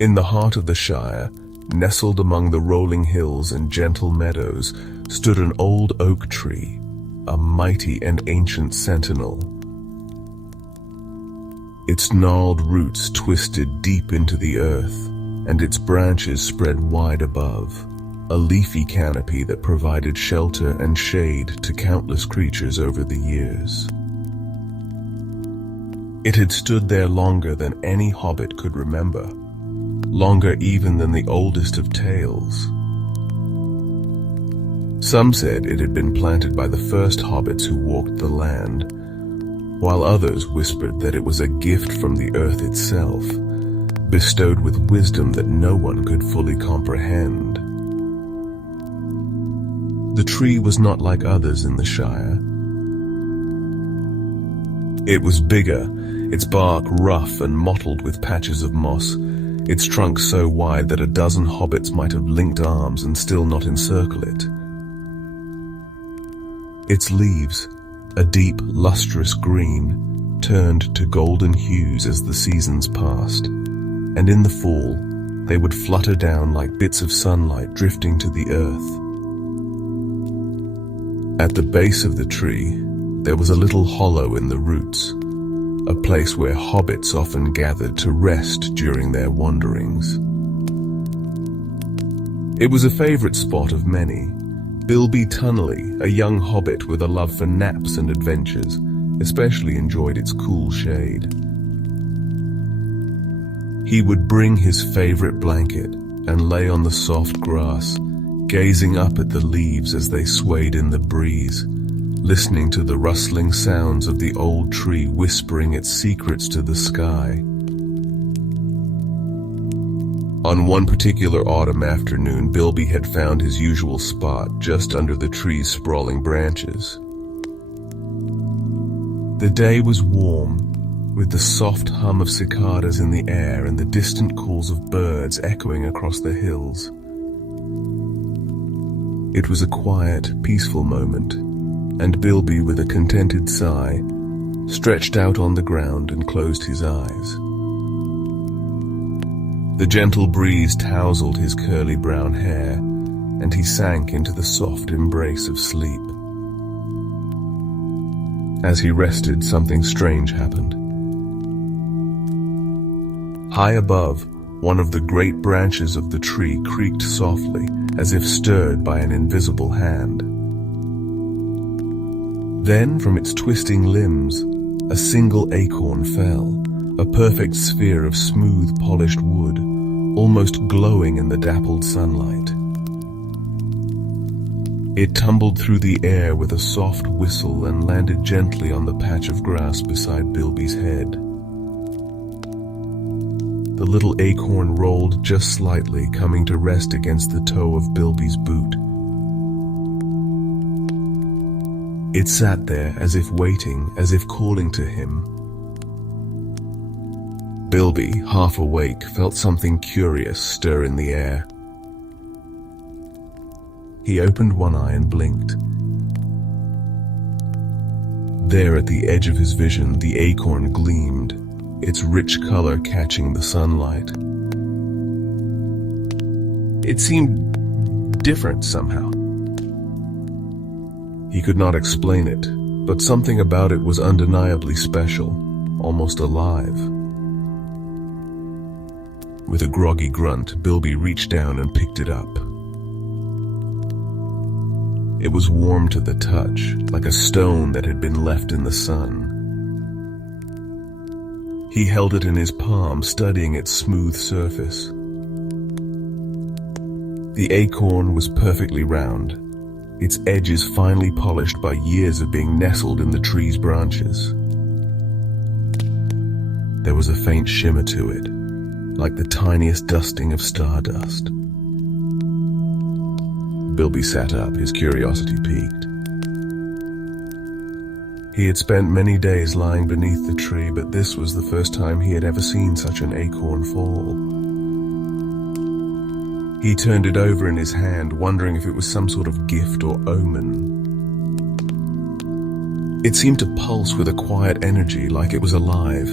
In the heart of the Shire, nestled among the rolling hills and gentle meadows, stood an old oak tree, a mighty and ancient sentinel. Its gnarled roots twisted deep into the earth, and its branches spread wide above, a leafy canopy that provided shelter and shade to countless creatures over the years. It had stood there longer than any hobbit could remember, longer even than the oldest of tales. Some said it had been planted by the first hobbits who walked the land, while others whispered that it was a gift from the earth itself, bestowed with wisdom that no one could fully comprehend. The tree was not like others in the Shire. It was bigger, its bark rough and mottled with patches of moss, its trunk so wide that a dozen hobbits might have linked arms and still not encircle it. Its leaves, a deep, lustrous green, turned to golden hues as the seasons passed, and in the fall, they would flutter down like bits of sunlight drifting to the earth. At the base of the tree, there was a little hollow in the roots, a place where hobbits often gathered to rest during their wanderings. It was a favorite spot of many. Bilby Tunnelly, a young hobbit with a love for naps and adventures, especially enjoyed its cool shade. He would bring his favorite blanket and lay on the soft grass, gazing up at the leaves as they swayed in the breeze, listening to the rustling sounds of the old tree whispering its secrets to the sky. On one particular autumn afternoon, Bilby had found his usual spot just under the tree's sprawling branches. The day was warm, with the soft hum of cicadas in the air and the distant calls of birds echoing across the hills. It was a quiet, peaceful moment, and Bilby, with a contented sigh, stretched out on the ground and closed his eyes. The gentle breeze tousled his curly brown hair, and he sank into the soft embrace of sleep. As he rested, something strange happened. High above, one of the great branches of the tree creaked softly, as if stirred by an invisible hand. Then, from its twisting limbs, a single acorn fell, a perfect sphere of smooth, polished wood, almost glowing in the dappled sunlight. It tumbled through the air with a soft whistle and landed gently on the patch of grass beside Bilby's head. The little acorn rolled just slightly, coming to rest against the toe of Bilby's boot. It sat there as if waiting, as if calling to him. Bilby, half awake, felt something curious stir in the air. He opened one eye and blinked. There at the edge of his vision, the acorn gleamed, its rich color catching the sunlight. It seemed different somehow. He could not explain it, but something about it was undeniably special, almost alive. With a groggy grunt, Bilby reached down and picked it up. It was warm to the touch, like a stone that had been left in the sun. He held it in his palm, studying its smooth surface. The acorn was perfectly round, its edges finely polished by years of being nestled in the tree's branches. There was a faint shimmer to it, like the tiniest dusting of stardust. Bilby sat up, his curiosity piqued. He had spent many days lying beneath the tree, but this was the first time he had ever seen such an acorn fall. He turned it over in his hand, wondering if it was some sort of gift or omen. It seemed to pulse with a quiet energy, like it was alive,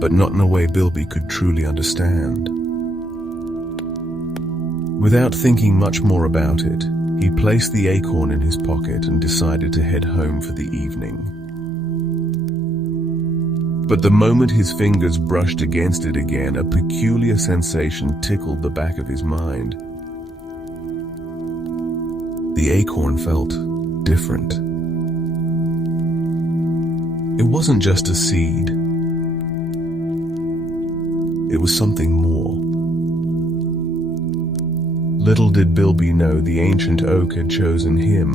but not in a way Bilby could truly understand. Without thinking much more about it, he placed the acorn in his pocket and decided to head home for the evening. But the moment his fingers brushed against it again, a peculiar sensation tickled the back of his mind. The acorn felt different. It wasn't just a seed. It was something more. Little did Bilby know the ancient oak had chosen him,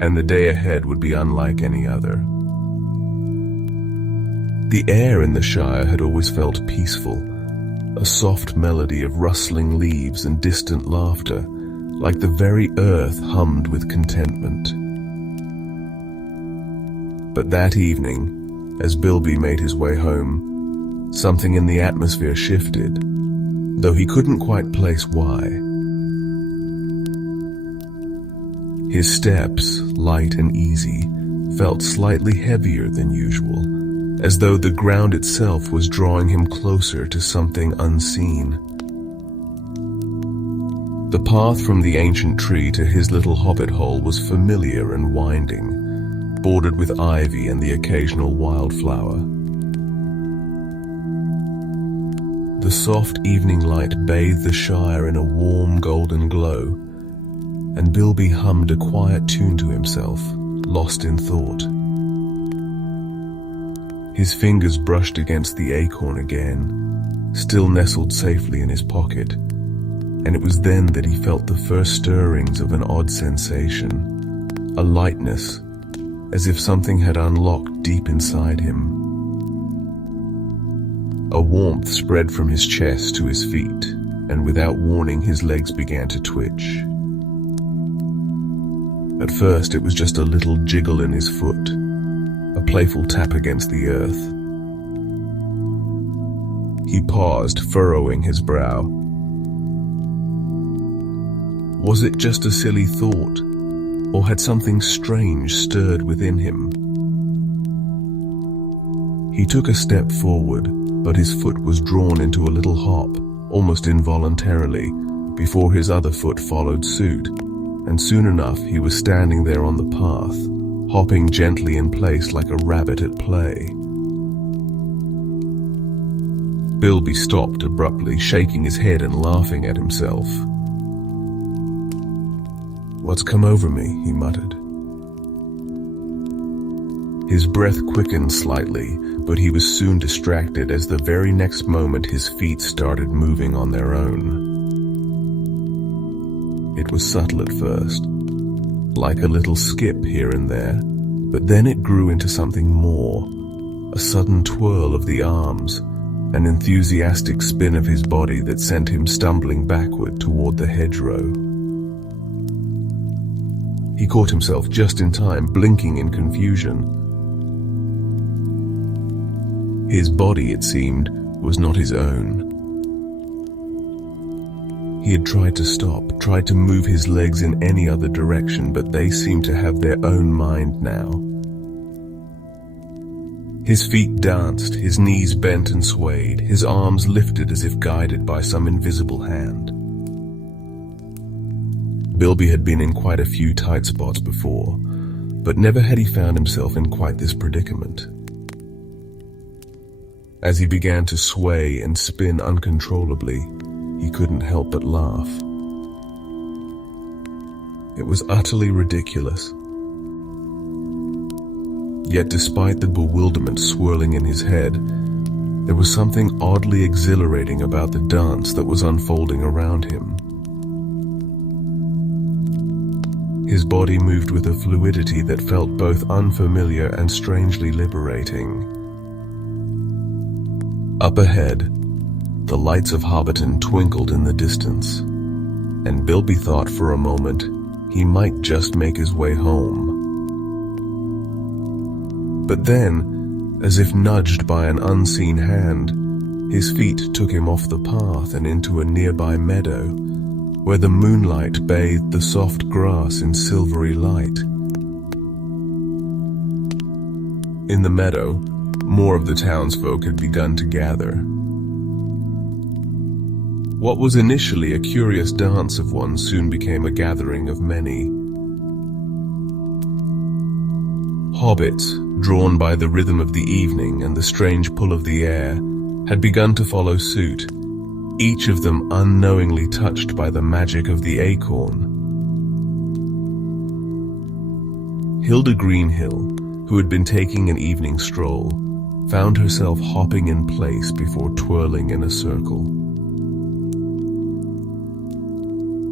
and the day ahead would be unlike any other. The air in the Shire had always felt peaceful, a soft melody of rustling leaves and distant laughter, like the very earth hummed with contentment. But that evening, as Bilby made his way home, something in the atmosphere shifted, though he couldn't quite place why. His steps, light and easy, felt slightly heavier than usual, as though the ground itself was drawing him closer to something unseen. The path from the ancient tree to his little hobbit hole was familiar and winding, bordered with ivy and the occasional wildflower. The soft evening light bathed the Shire in a warm golden glow, and Bilby hummed a quiet tune to himself, lost in thought. His fingers brushed against the acorn again, still nestled safely in his pocket, and it was then that he felt the first stirrings of an odd sensation, a lightness, as if something had unlocked deep inside him. A warmth spread from his chest to his feet, and without warning his legs began to twitch. At first it was just a little jiggle in his foot, a playful tap against the earth. He paused, furrowing his brow. Was it just a silly thought, or had something strange stirred within him? He took a step forward, but his foot was drawn into a little hop, almost involuntarily, before his other foot followed suit, and soon enough he was standing there on the path, hopping gently in place like a rabbit at play. Bilby stopped abruptly, shaking his head and laughing at himself. "What's come over me?" he muttered. His breath quickened slightly, but he was soon distracted as the very next moment his feet started moving on their own. It was subtle at first, like a little skip here and there, but then it grew into something more, a sudden twirl of the arms, an enthusiastic spin of his body that sent him stumbling backward toward the hedgerow. He caught himself just in time, blinking in confusion. His body, it seemed, was not his own. He had tried to stop, tried to move his legs in any other direction, but they seemed to have their own mind now. His feet danced, his knees bent and swayed, his arms lifted as if guided by some invisible hand. Bilby had been in quite a few tight spots before, but never had he found himself in quite this predicament. As he began to sway and spin uncontrollably, he couldn't help but laugh. It was utterly ridiculous. Yet despite the bewilderment swirling in his head, there was something oddly exhilarating about the dance that was unfolding around him. His body moved with a fluidity that felt both unfamiliar and strangely liberating. Up ahead, the lights of Hobbiton twinkled in the distance, and Bilby thought for a moment he might just make his way home. But then, as if nudged by an unseen hand, his feet took him off the path and into a nearby meadow, where the moonlight bathed the soft grass in silvery light. In the meadow, more of the townsfolk had begun to gather. What was initially a curious dance of one soon became a gathering of many. Hobbits, drawn by the rhythm of the evening and the strange pull of the air, had begun to follow suit, each of them unknowingly touched by the magic of the acorn. Hilda Greenhill, who had been taking an evening stroll, found herself hopping in place before twirling in a circle.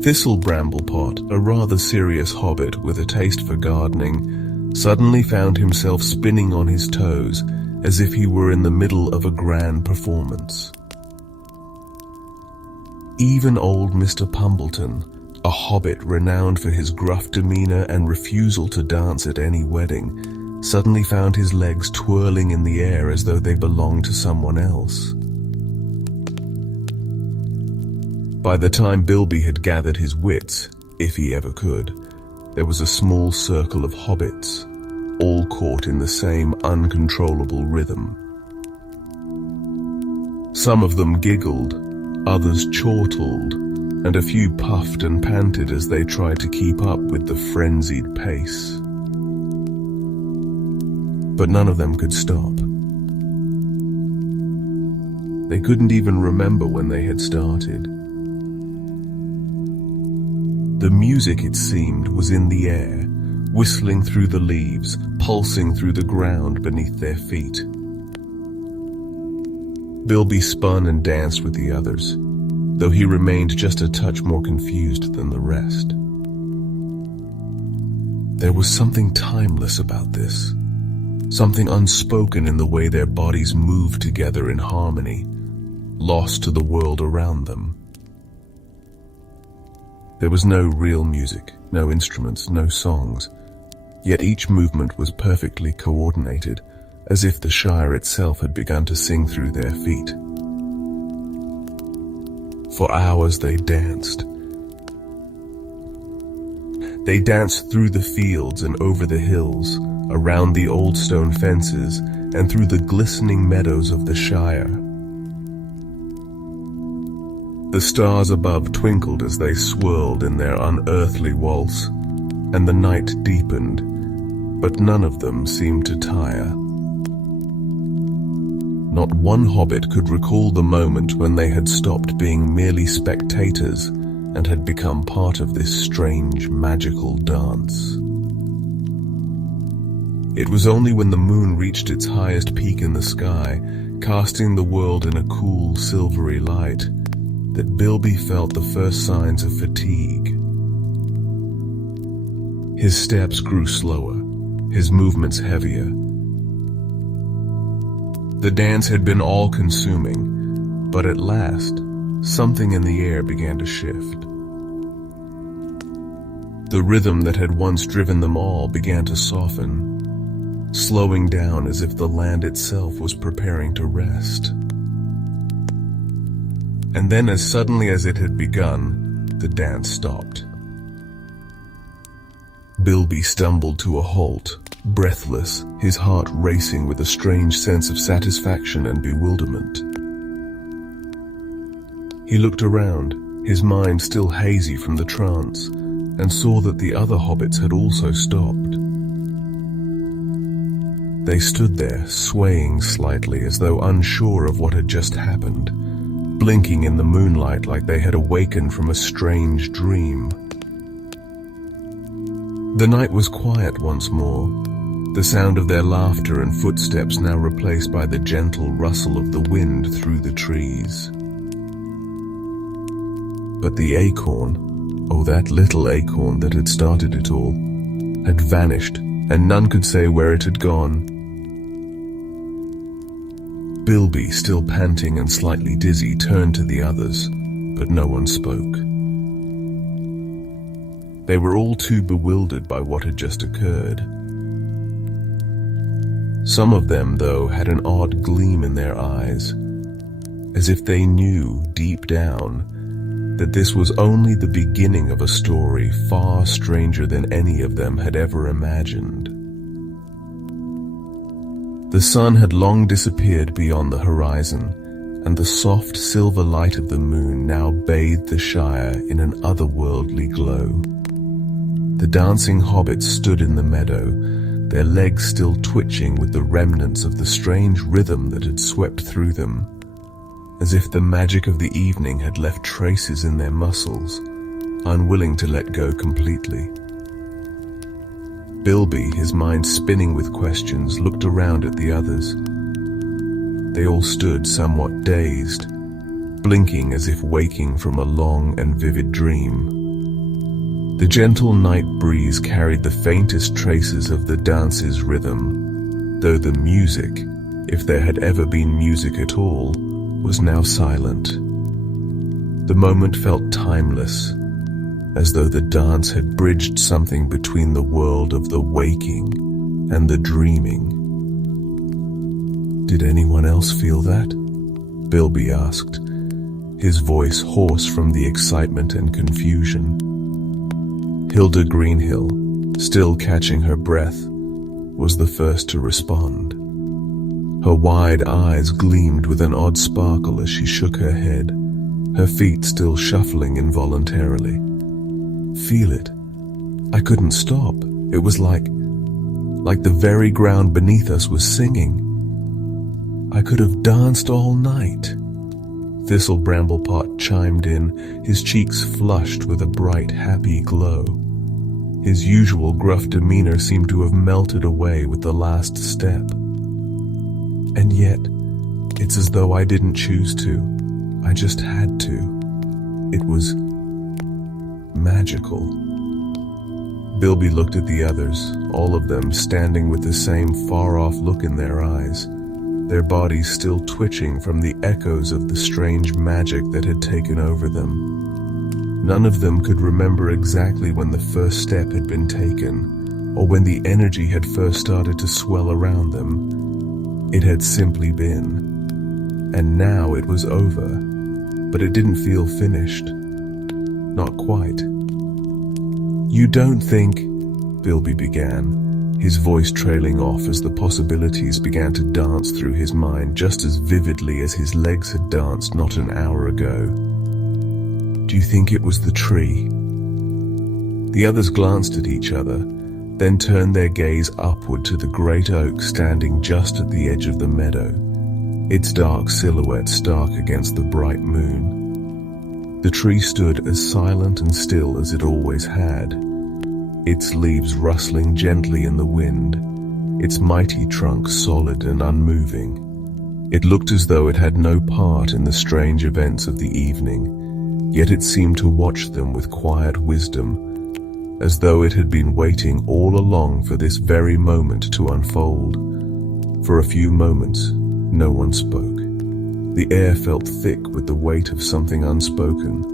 Thistle Bramblepot, a rather serious hobbit with a taste for gardening, suddenly found himself spinning on his toes as if he were in the middle of a grand performance. Even old Mr. Pumbleton, a hobbit renowned for his gruff demeanor and refusal to dance at any wedding, suddenly found his legs twirling in the air as though they belonged to someone else. By the time Bilby had gathered his wits, if he ever could, there was a small circle of hobbits, all caught in the same uncontrollable rhythm. Some of them giggled, others chortled, and a few puffed and panted as they tried to keep up with the frenzied pace. But none of them could stop. They couldn't even remember when they had started. The music, it seemed, was in the air, whistling through the leaves, pulsing through the ground beneath their feet. Bilby spun and danced with the others, though he remained just a touch more confused than the rest. There was something timeless about this, something unspoken in the way their bodies moved together in harmony, lost to the world around them. There was no real music, no instruments, no songs, yet each movement was perfectly coordinated, as if the Shire itself had begun to sing through their feet. For hours they danced. They danced through the fields and over the hills, around the old stone fences, and through the glistening meadows of the Shire. The stars above twinkled as they swirled in their unearthly waltz, and the night deepened, but none of them seemed to tire. Not one hobbit could recall the moment when they had stopped being merely spectators and had become part of this strange, magical dance. It was only when the moon reached its highest peak in the sky, casting the world in a cool, silvery light, that Bilby felt the first signs of fatigue. His steps grew slower, his movements heavier. The dance had been all-consuming, but at last, something in the air began to shift. The rhythm that had once driven them all began to soften, slowing down as if the land itself was preparing to rest. And then, as suddenly as it had begun, the dance stopped. Bilby stumbled to a halt, breathless, his heart racing with a strange sense of satisfaction and bewilderment. He looked around, his mind still hazy from the trance, and saw that the other hobbits had also stopped. They stood there, swaying slightly as though unsure of what had just happened, blinking in the moonlight like they had awakened from a strange dream. The night was quiet once more, the sound of their laughter and footsteps now replaced by the gentle rustle of the wind through the trees. But the acorn, oh that little acorn that had started it all, had vanished, and none could say where it had gone. Bilby, still panting and slightly dizzy, turned to the others, but no one spoke. They were all too bewildered by what had just occurred. Some of them, though, had an odd gleam in their eyes, as if they knew, deep down, that this was only the beginning of a story far stranger than any of them had ever imagined. The sun had long disappeared beyond the horizon, and the soft silver light of the moon now bathed the Shire in an otherworldly glow. The dancing hobbits stood in the meadow, their legs still twitching with the remnants of the strange rhythm that had swept through them, as if the magic of the evening had left traces in their muscles, unwilling to let go completely. Bilby, his mind spinning with questions, looked around at the others. They all stood somewhat dazed, blinking as if waking from a long and vivid dream. The gentle night breeze carried the faintest traces of the dance's rhythm, though the music, if there had ever been music at all, was now silent. The moment felt timeless, as though the dance had bridged something between the world of the waking and the dreaming. "Did anyone else feel that?" Bilby asked, his voice hoarse from the excitement and confusion. Hilda Greenhill, still catching her breath, was the first to respond. Her wide eyes gleamed with an odd sparkle as she shook her head, her feet still shuffling involuntarily. "Feel it. I couldn't stop. It was like the very ground beneath us was singing. I could have danced all night." Thistle Bramblepot chimed in, his cheeks flushed with a bright, happy glow. His usual gruff demeanor seemed to have melted away with the last step. "And yet, it's as though I didn't choose to. I just had to. It was magical." Bilby looked at the others, all of them standing with the same far-off look in their eyes, their bodies still twitching from the echoes of the strange magic that had taken over them. None of them could remember exactly when the first step had been taken, or when the energy had first started to swell around them. It had simply been. And now it was over, but it didn't feel finished. Not quite. "You don't think," Bilby began, his voice trailing off as the possibilities began to dance through his mind just as vividly as his legs had danced not an hour ago. "Do you think it was the tree?" The others glanced at each other, then turned their gaze upward to the great oak standing just at the edge of the meadow, its dark silhouette stark against the bright moon. The tree stood as silent and still as it always had, its leaves rustling gently in the wind, its mighty trunk solid and unmoving. It looked as though it had no part in the strange events of the evening, yet it seemed to watch them with quiet wisdom, as though it had been waiting all along for this very moment to unfold. For a few moments, no one spoke. The air felt thick with the weight of something unspoken,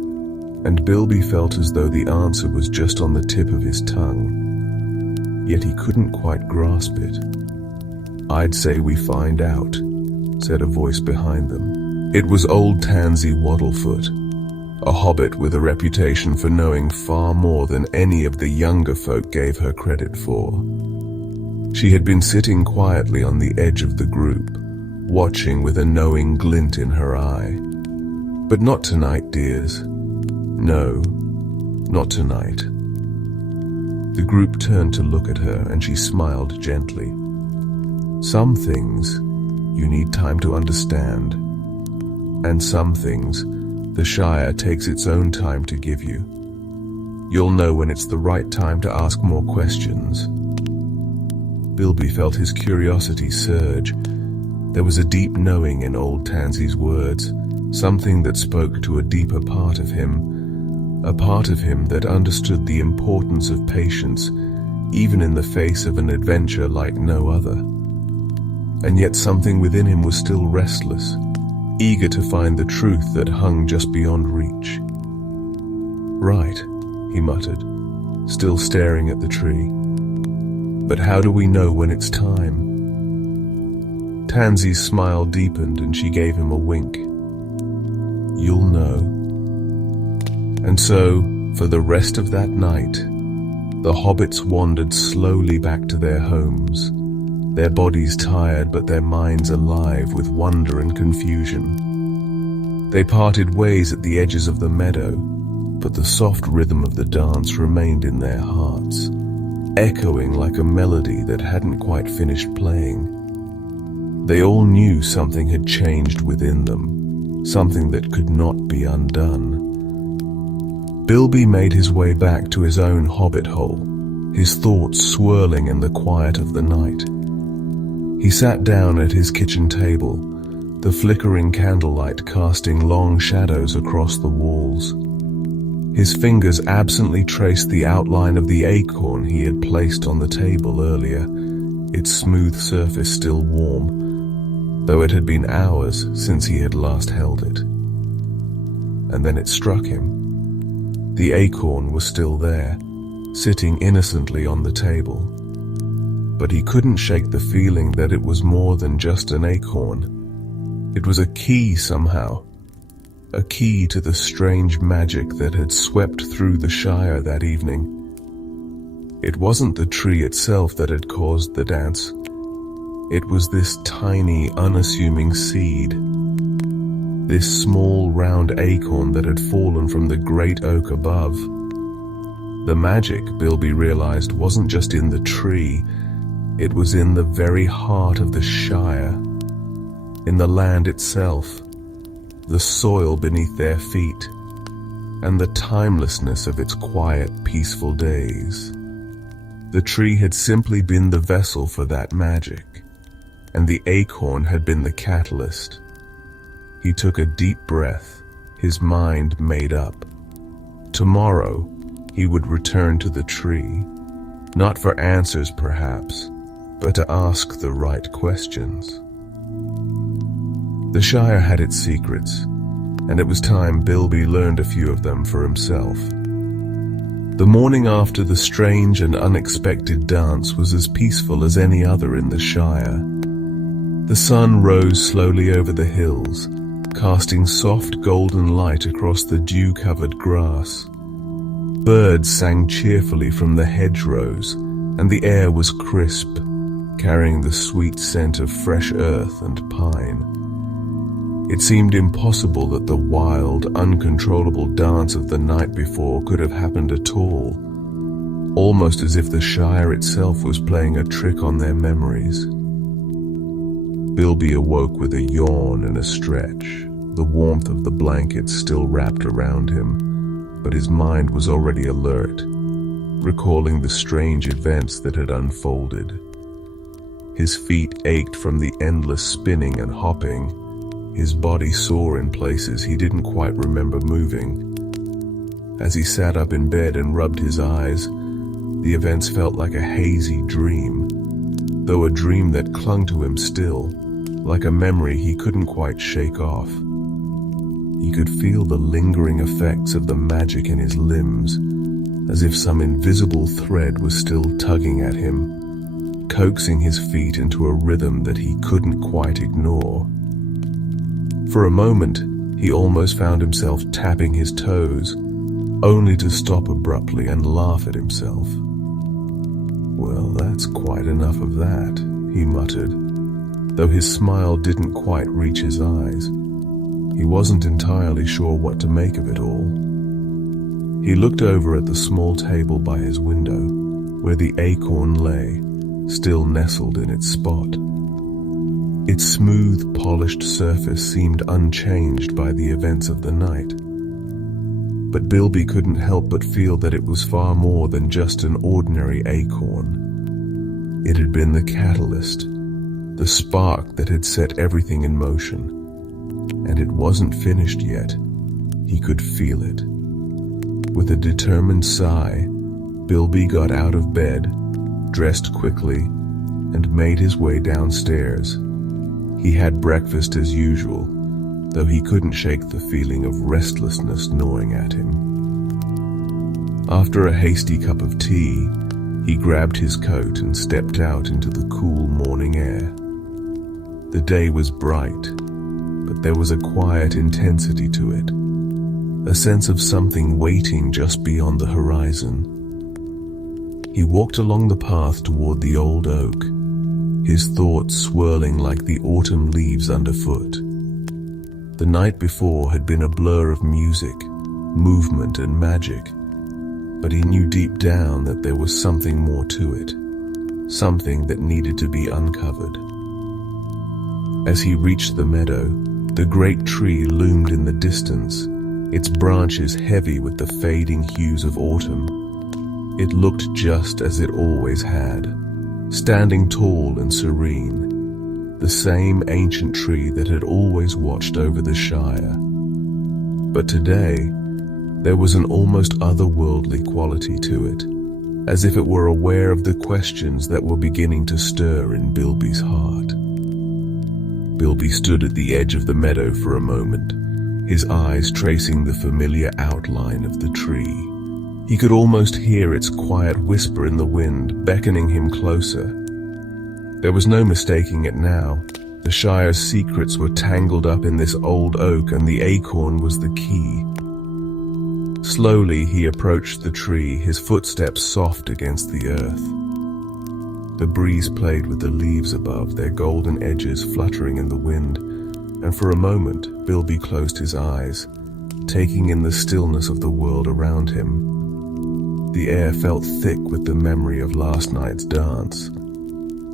and Bilby felt as though the answer was just on the tip of his tongue. Yet he couldn't quite grasp it. "I'd say we find out," said a voice behind them. It was old Tansy Waddlefoot, a hobbit with a reputation for knowing far more than any of the younger folk gave her credit for. She had been sitting quietly on the edge of the group, watching with a knowing glint in her eye. "But not tonight, dears. No, not tonight." The group turned to look at her, and she smiled gently. "Some things you need time to understand, and some things the Shire takes its own time to give you. You'll know when it's the right time to ask more questions." Bilby felt his curiosity surge. There was a deep knowing in old Tansy's words, something that spoke to a deeper part of him, a part of him that understood the importance of patience, even in the face of an adventure like no other. And yet something within him was still restless, eager to find the truth that hung just beyond reach. "Right," he muttered, still staring at the tree. "But how do we know when it's time?" Tansy's smile deepened and she gave him a wink. "You'll know." And so, for the rest of that night, the hobbits wandered slowly back to their homes, their bodies tired but their minds alive with wonder and confusion. They parted ways at the edges of the meadow, but the soft rhythm of the dance remained in their hearts, echoing like a melody that hadn't quite finished playing. They all knew something had changed within them, something that could not be undone. Bilby made his way back to his own hobbit hole, his thoughts swirling in the quiet of the night. He sat down at his kitchen table, the flickering candlelight casting long shadows across the walls. His fingers absently traced the outline of the acorn he had placed on the table earlier, its smooth surface still warm, though it had been hours since he had last held it. And then it struck him. The acorn was still there, sitting innocently on the table. But he couldn't shake the feeling that it was more than just an acorn. It was a key somehow, a key to the strange magic that had swept through the Shire that evening. It wasn't the tree itself that had caused the dance. It was this tiny, unassuming seed, this small, round acorn that had fallen from the great oak above. The magic, Bilby realized, wasn't just in the tree, it was in the very heart of the Shire, in the land itself, the soil beneath their feet, and the timelessness of its quiet, peaceful days. The tree had simply been the vessel for that magic, and the acorn had been the catalyst. He took a deep breath, his mind made up. Tomorrow, he would return to the tree, not for answers perhaps, but to ask the right questions. The Shire had its secrets, and it was time Bilby learned a few of them for himself. The morning after the strange and unexpected dance was as peaceful as any other in the Shire. The sun rose slowly over the hills, casting soft golden light across the dew-covered grass. Birds sang cheerfully from the hedgerows, and the air was crisp, carrying the sweet scent of fresh earth and pine. It seemed impossible that the wild, uncontrollable dance of the night before could have happened at all, almost as if the Shire itself was playing a trick on their memories. Bilby awoke with a yawn and a stretch, the warmth of the blankets still wrapped around him, but his mind was already alert, recalling the strange events that had unfolded. His feet ached from the endless spinning and hopping, his body sore in places he didn't quite remember moving. As he sat up in bed and rubbed his eyes, the events felt like a hazy dream, though a dream that clung to him still, like a memory he couldn't quite shake off. He could feel the lingering effects of the magic in his limbs, as if some invisible thread was still tugging at him, coaxing his feet into a rhythm that he couldn't quite ignore. For a moment, he almost found himself tapping his toes, only to stop abruptly and laugh at himself. "Well, that's quite enough of that," he muttered, though his smile didn't quite reach his eyes. He wasn't entirely sure what to make of it all. He looked over at the small table by his window, where the acorn lay, still nestled in its spot. Its smooth, polished surface seemed unchanged by the events of the night. But Bilby couldn't help but feel that it was far more than just an ordinary acorn. It had been the catalyst, the spark that had set everything in motion. And it wasn't finished yet. He could feel it. With a determined sigh, Bilby got out of bed, dressed quickly, and made his way downstairs. He had breakfast as usual, though he couldn't shake the feeling of restlessness gnawing at him. After a hasty cup of tea, he grabbed his coat and stepped out into the cool morning air. The day was bright, but there was a quiet intensity to it, a sense of something waiting just beyond the horizon. He walked along the path toward the old oak, his thoughts swirling like the autumn leaves underfoot. The night before had been a blur of music, movement, and magic, but he knew deep down that there was something more to it, something that needed to be uncovered. As he reached the meadow, the great tree loomed in the distance, its branches heavy with the fading hues of autumn. It looked just as it always had, standing tall and serene, the same ancient tree that had always watched over the Shire. But today, there was an almost otherworldly quality to it, as if it were aware of the questions that were beginning to stir in Bilby's heart. Bilby stood at the edge of the meadow for a moment, his eyes tracing the familiar outline of the tree. He could almost hear its quiet whisper in the wind, beckoning him closer. There was no mistaking it now. The Shire's secrets were tangled up in this old oak, and the acorn was the key. Slowly he approached the tree, his footsteps soft against the earth. The breeze played with the leaves above, their golden edges fluttering in the wind, and for a moment Bilby closed his eyes, taking in the stillness of the world around him. The air felt thick with the memory of last night's dance.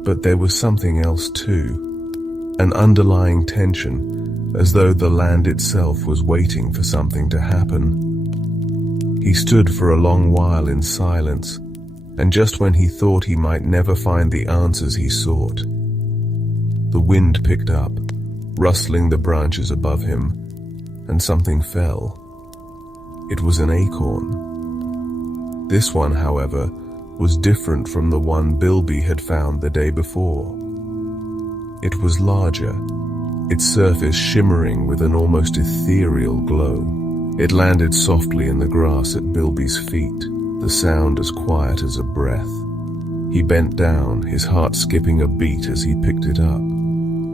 But there was something else too, an underlying tension, as though the land itself was waiting for something to happen. He stood for a long while in silence, and just when he thought he might never find the answers he sought, the wind picked up, rustling the branches above him, and something fell. It was an acorn. This one, however, was different from the one Bilby had found the day before. It was larger, its surface shimmering with an almost ethereal glow. It landed softly in the grass at Bilby's feet, the sound as quiet as a breath. He bent down, his heart skipping a beat as he picked it up.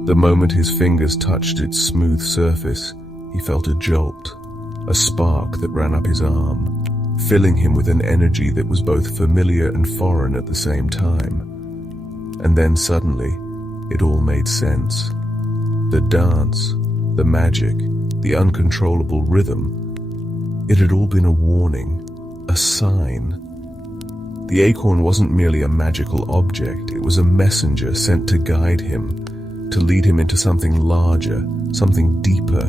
The moment his fingers touched its smooth surface, he felt a jolt, a spark that ran up his arm, filling him with an energy that was both familiar and foreign at the same time. And then suddenly, it all made sense. The dance, the magic, the uncontrollable rhythm, it had all been a warning, a sign. The acorn wasn't merely a magical object, it was a messenger sent to guide him, to lead him into something larger, something deeper.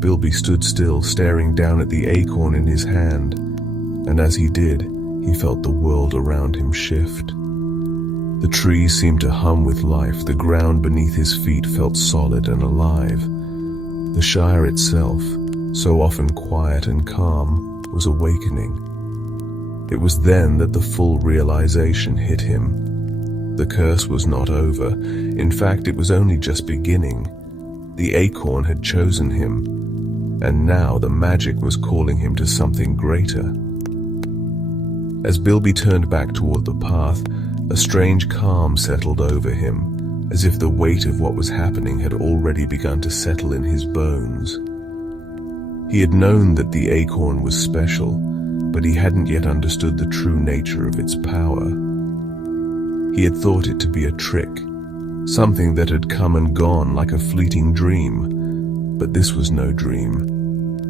Bilby stood still, staring down at the acorn in his hand, and as he did, he felt the world around him shift. The trees seemed to hum with life, the ground beneath his feet felt solid and alive. The Shire itself, so often quiet and calm, was awakening. It was then that the full realization hit him. The curse was not over. In fact, it was only just beginning. The acorn had chosen him, and now the magic was calling him to something greater. As Bilby turned back toward the path, a strange calm settled over him, as if the weight of what was happening had already begun to settle in his bones. He had known that the acorn was special, but he hadn't yet understood the true nature of its power. He had thought it to be a trick, something that had come and gone like a fleeting dream, but this was no dream,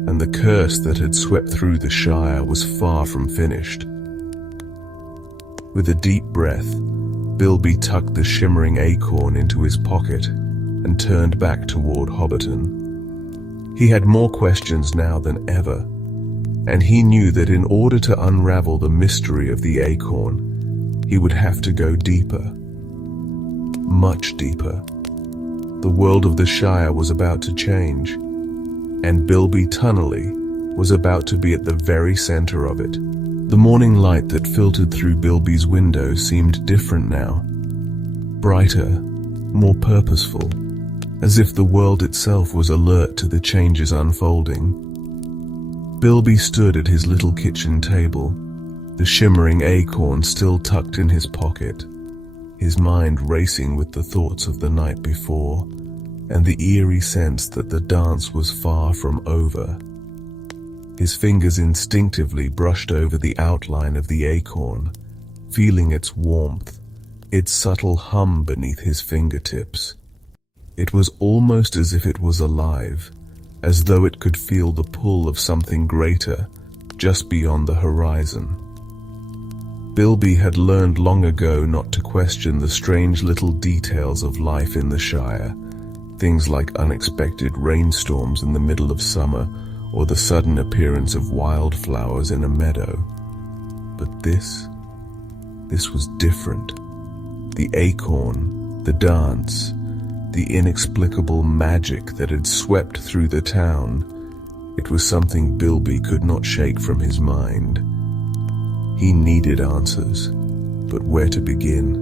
and the curse that had swept through the Shire was far from finished. With a deep breath, Bilby tucked the shimmering acorn into his pocket and turned back toward Hobbiton. He had more questions now than ever, and he knew that in order to unravel the mystery of the acorn, he would have to go deeper, much deeper. The world of the Shire was about to change, and Bilby Tunnelly was about to be at the very center of it. The morning light that filtered through Bilby's window seemed different now, brighter, more purposeful, as if the world itself was alert to the changes unfolding. Bilby stood at his little kitchen table, the shimmering acorn still tucked in his pocket, his mind racing with the thoughts of the night before, and the eerie sense that the dance was far from over. His fingers instinctively brushed over the outline of the acorn, feeling its warmth, its subtle hum beneath his fingertips. It was almost as if it was alive, as though it could feel the pull of something greater just beyond the horizon. Bilby had learned long ago not to question the strange little details of life in the Shire, things like unexpected rainstorms in the middle of summer or the sudden appearance of wildflowers in a meadow. But this was different. The acorn, the dance, the inexplicable magic that had swept through the town, it was something Bilby could not shake from his mind. He needed answers, but where to begin?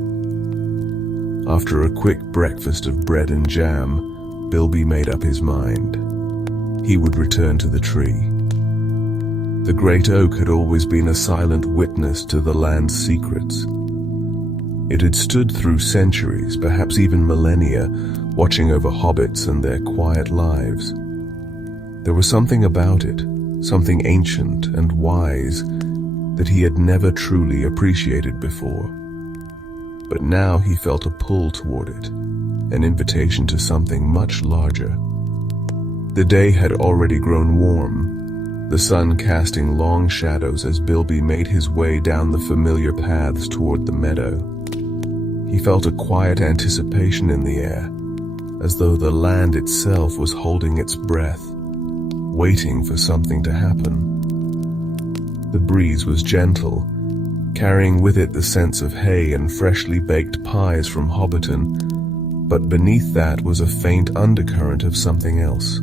After a quick breakfast of bread and jam, Bilby made up his mind. He would return to the tree. The great oak had always been a silent witness to the land's secrets. It had stood through centuries, perhaps even millennia, watching over hobbits and their quiet lives. There was something about it, something ancient and wise, that he had never truly appreciated before. But now he felt a pull toward it, an invitation to something much larger. The day had already grown warm, the sun casting long shadows as Bilby made his way down the familiar paths toward the meadow. He felt a quiet anticipation in the air, as though the land itself was holding its breath, waiting for something to happen. The breeze was gentle, carrying with it the sense of hay and freshly baked pies from Hobbiton, but beneath that was a faint undercurrent of something else,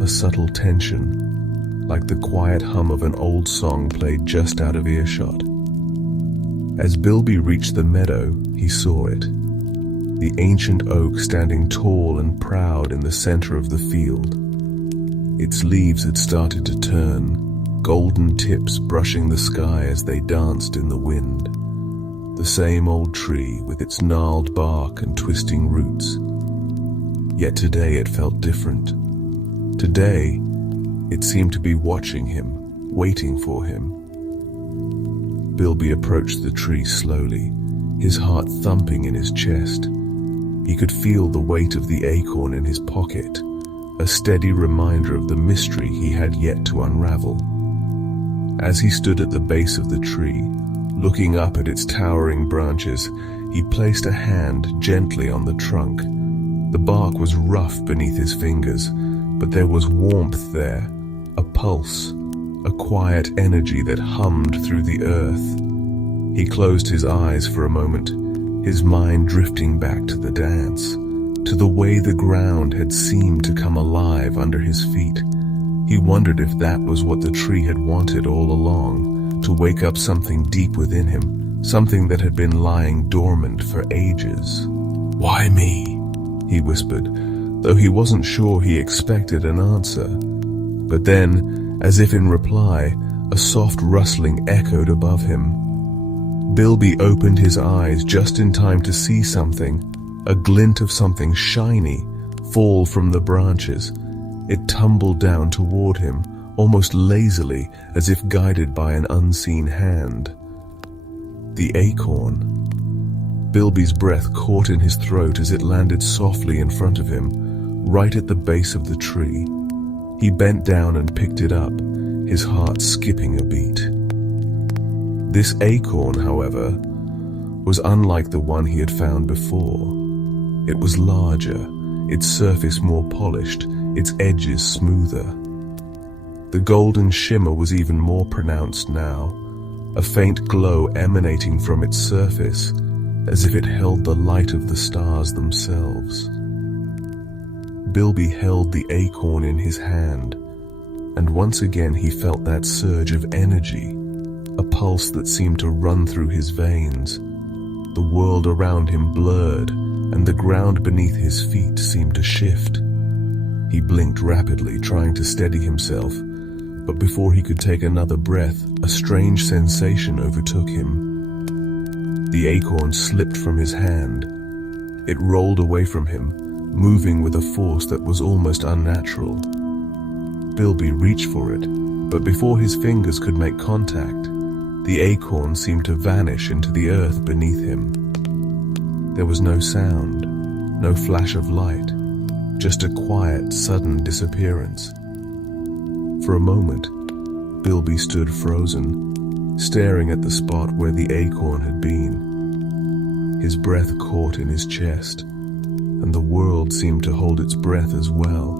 a subtle tension, like the quiet hum of an old song played just out of earshot. As Bilby reached the meadow, he saw it, the ancient oak standing tall and proud in the center of the field. Its leaves had started to turn, golden tips brushing the sky as they danced in the wind. The same old tree with its gnarled bark and twisting roots. Yet today it felt different. Today, it seemed to be watching him, waiting for him. Bilby approached the tree slowly, his heart thumping in his chest. He could feel the weight of the acorn in his pocket, a steady reminder of the mystery he had yet to unravel. As he stood at the base of the tree, looking up at its towering branches, he placed a hand gently on the trunk. The bark was rough beneath his fingers, but there was warmth there, a pulse, a quiet energy that hummed through the earth. He closed his eyes for a moment, his mind drifting back to the dance, to the way the ground had seemed to come alive under his feet. He wondered if that was what the tree had wanted all along, to wake up something deep within him, something that had been lying dormant for ages. "Why me?" he whispered, though he wasn't sure he expected an answer. But then, as if in reply, a soft rustling echoed above him. Bilby opened his eyes just in time to see something, a glint of something shiny, fall from the branches. It tumbled down toward him, almost lazily, as if guided by an unseen hand. The acorn. Bilby's breath caught in his throat as it landed softly in front of him, right at the base of the tree. He bent down and picked it up, his heart skipping a beat. This acorn, however, was unlike the one he had found before. It was larger, its surface more polished, its edges smoother. The golden shimmer was even more pronounced now, a faint glow emanating from its surface, as if it held the light of the stars themselves. Bilby held the acorn in his hand, and once again he felt that surge of energy, a pulse that seemed to run through his veins. The world around him blurred, and the ground beneath his feet seemed to shift. He blinked rapidly, trying to steady himself, but before he could take another breath, a strange sensation overtook him. The acorn slipped from his hand. It rolled away from him, moving with a force that was almost unnatural. Bilby reached for it, but before his fingers could make contact, the acorn seemed to vanish into the earth beneath him. There was no sound, no flash of light, just a quiet, sudden disappearance. For a moment, Bilby stood frozen, staring at the spot where the acorn had been. His breath caught in his chest, and the world seemed to hold its breath as well.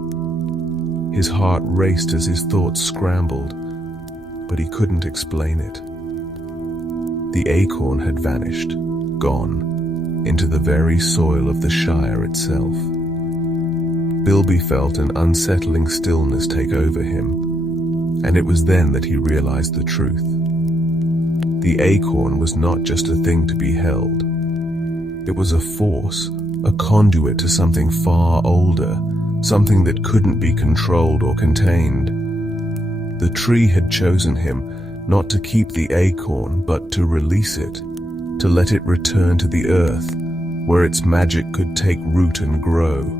His heart raced as his thoughts scrambled, but he couldn't explain it. The acorn had vanished, gone, into the very soil of the Shire itself. Bilby felt an unsettling stillness take over him, and it was then that he realized the truth. The acorn was not just a thing to be held. It was a force, a conduit to something far older, something that couldn't be controlled or contained. The tree had chosen him not to keep the acorn, but to release it, to let it return to the earth, where its magic could take root and grow.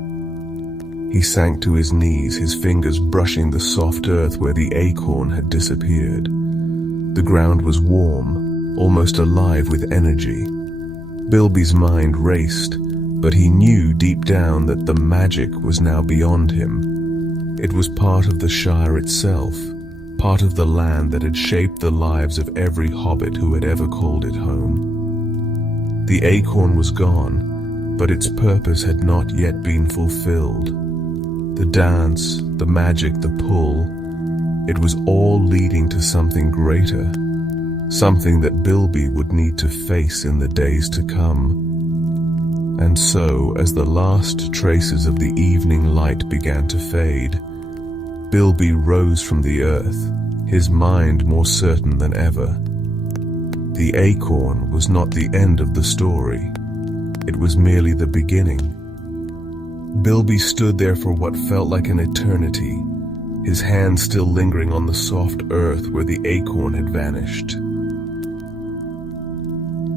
He sank to his knees, his fingers brushing the soft earth where the acorn had disappeared. The ground was warm, almost alive with energy. Bilby's mind raced, but he knew deep down that the magic was now beyond him. It was part of the Shire itself, part of the land that had shaped the lives of every hobbit who had ever called it home. The acorn was gone, but its purpose had not yet been fulfilled. The dance, the magic, the pull, it was all leading to something greater, something that Bilby would need to face in the days to come. And so, as the last traces of the evening light began to fade, Bilby rose from the earth, his mind more certain than ever. The acorn was not the end of the story. It was merely the beginning. Bilby stood there for what felt like an eternity, his hand still lingering on the soft earth where the acorn had vanished.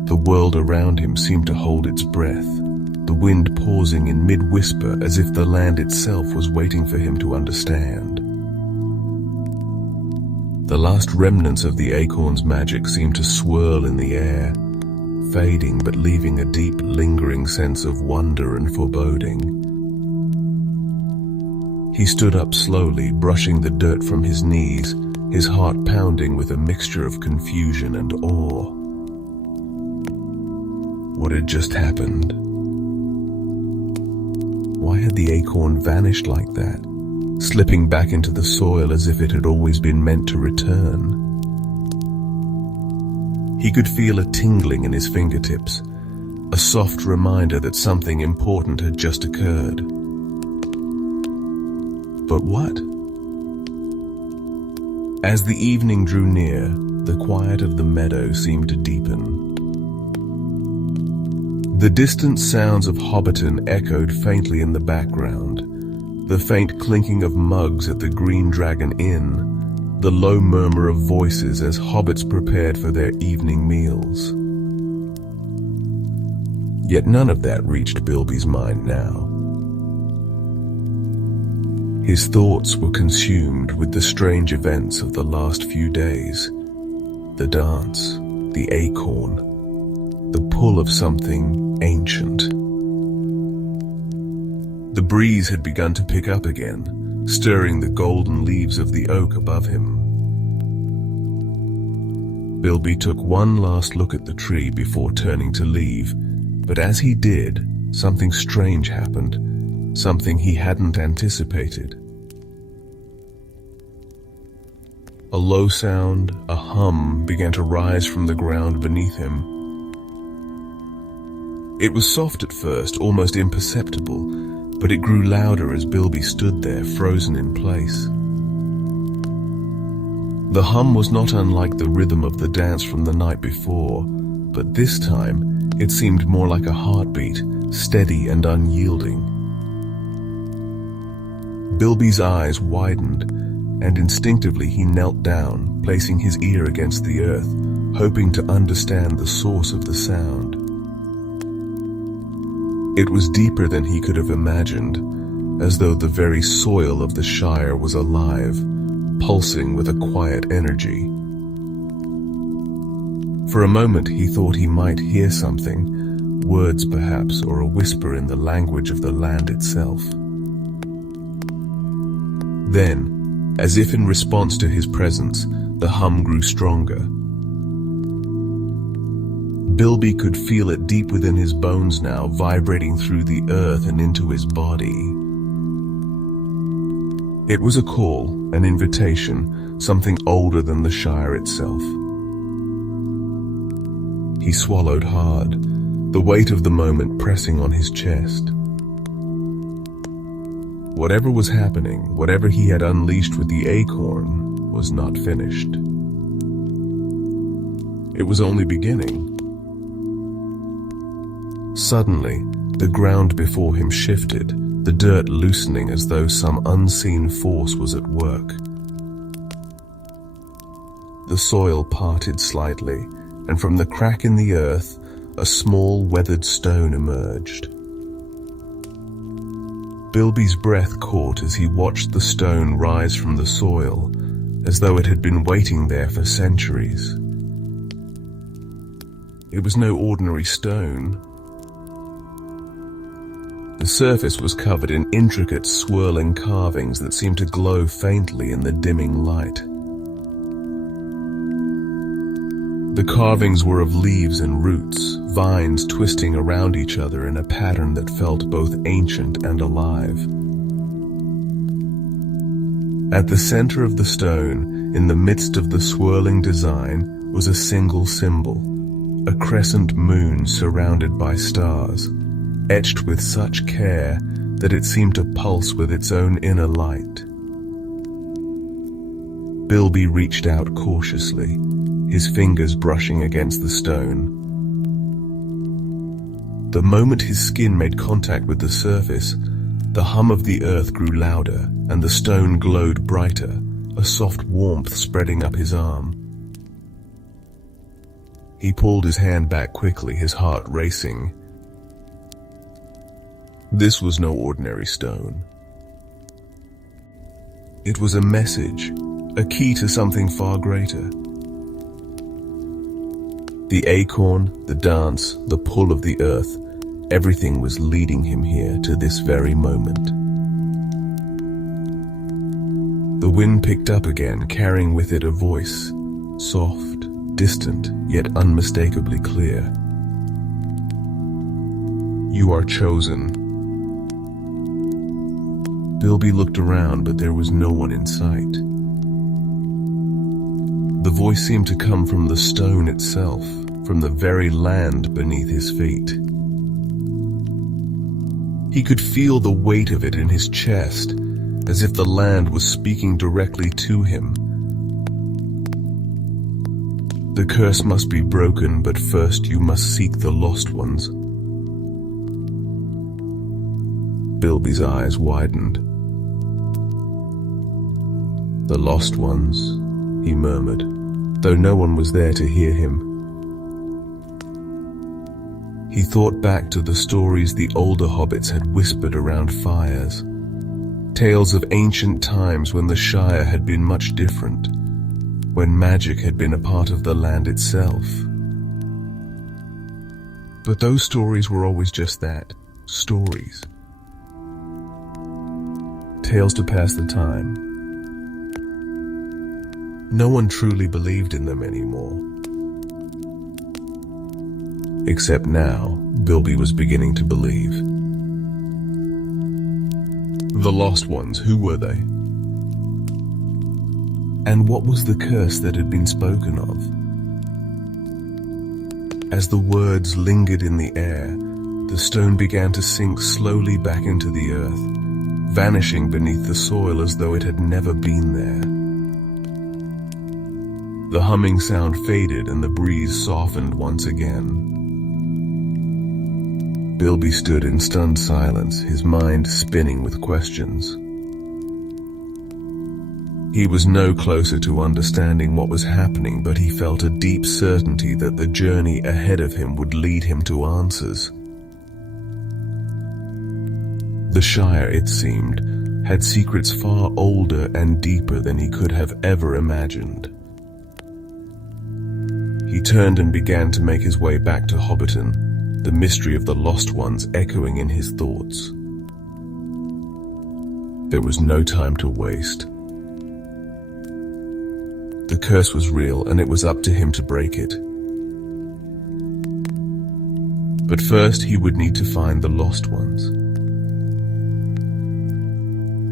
The world around him seemed to hold its breath, the wind pausing in mid-whisper as if the land itself was waiting for him to understand. The last remnants of the acorn's magic seemed to swirl in the air, fading but leaving a deep, lingering sense of wonder and foreboding. He stood up slowly, brushing the dirt from his knees, his heart pounding with a mixture of confusion and awe. What had just happened? Why had the acorn vanished like that, slipping back into the soil as if it had always been meant to return? He could feel a tingling in his fingertips, a soft reminder that something important had just occurred. But what? As the evening drew near, the quiet of the meadow seemed to deepen. The distant sounds of Hobbiton echoed faintly in the background, the faint clinking of mugs at the Green Dragon Inn, the low murmur of voices as hobbits prepared for their evening meals. Yet none of that reached Bilby's mind now. His thoughts were consumed with the strange events of the last few days. The dance, the acorn, the pull of something ancient. The breeze had begun to pick up again, stirring the golden leaves of the oak above him. Bilby took one last look at the tree before turning to leave, but as he did, something strange happened. Something he hadn't anticipated. A low sound, a hum, began to rise from the ground beneath him. It was soft at first, almost imperceptible, but it grew louder as Bilby stood there, frozen in place. The hum was not unlike the rhythm of the dance from the night before, but this time it seemed more like a heartbeat, steady and unyielding. Bilby's eyes widened, and instinctively he knelt down, placing his ear against the earth, hoping to understand the source of the sound. It was deeper than he could have imagined, as though the very soil of the Shire was alive, pulsing with a quiet energy. For a moment he thought he might hear something, words perhaps, or a whisper in the language of the land itself. Then, as if in response to his presence, the hum grew stronger. Bilby could feel it deep within his bones now, vibrating through the earth and into his body. It was a call, an invitation, something older than the Shire itself. He swallowed hard, the weight of the moment pressing on his chest. Whatever was happening, whatever he had unleashed with the acorn, was not finished. It was only beginning. Suddenly, the ground before him shifted, the dirt loosening as though some unseen force was at work. The soil parted slightly, and from the crack in the earth, a small weathered stone emerged. Bilby's breath caught as he watched the stone rise from the soil, as though it had been waiting there for centuries. It was no ordinary stone. The surface was covered in intricate, swirling carvings that seemed to glow faintly in the dimming light. The carvings were of leaves and roots, vines twisting around each other in a pattern that felt both ancient and alive. At the center of the stone, in the midst of the swirling design, was a single symbol, a crescent moon surrounded by stars, etched with such care that it seemed to pulse with its own inner light. Bilby reached out cautiously, his fingers brushing against the stone. The moment his skin made contact with the surface, the hum of the earth grew louder and the stone glowed brighter, a soft warmth spreading up his arm. He pulled his hand back quickly, his heart racing. This was no ordinary stone. It was a message, a key to something far greater. The acorn, the dance, the pull of the earth, everything was leading him here to this very moment. The wind picked up again, carrying with it a voice, soft, distant, yet unmistakably clear. You are chosen. Bilby looked around, but there was no one in sight. The voice seemed to come from the stone itself, from the very land beneath his feet. He could feel the weight of it in his chest, as if the land was speaking directly to him. The curse must be broken, but first you must seek the lost ones. Bilby's eyes widened. The lost ones, he murmured, though no one was there to hear him. He thought back to the stories the older hobbits had whispered around fires, tales of ancient times when the Shire had been much different, when magic had been a part of the land itself. But those stories were always just that, stories. Tales to pass the time. No one truly believed in them anymore. Except now, Bilby was beginning to believe. The lost ones, who were they? And what was the curse that had been spoken of? As the words lingered in the air, the stone began to sink slowly back into the earth, vanishing beneath the soil as though it had never been there. The humming sound faded and the breeze softened once again. Bilby stood in stunned silence, his mind spinning with questions. He was no closer to understanding what was happening, but he felt a deep certainty that the journey ahead of him would lead him to answers. The Shire, it seemed, had secrets far older and deeper than he could have ever imagined. He turned and began to make his way back to Hobbiton, the mystery of the lost ones echoing in his thoughts. There was no time to waste. The curse was real, and it was up to him to break it. But first he would need to find the lost ones.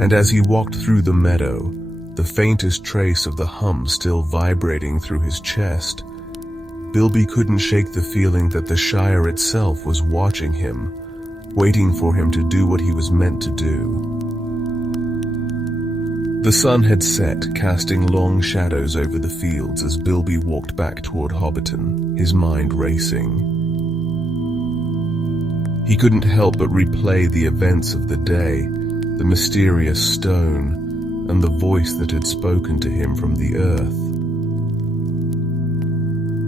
And as he walked through the meadow, the faintest trace of the hum still vibrating through his chest, Bilby couldn't shake the feeling that the Shire itself was watching him, waiting for him to do what he was meant to do. The sun had set, casting long shadows over the fields as Bilby walked back toward Hobbiton, his mind racing. He couldn't help but replay the events of the day, the mysterious stone, and the voice that had spoken to him from the earth.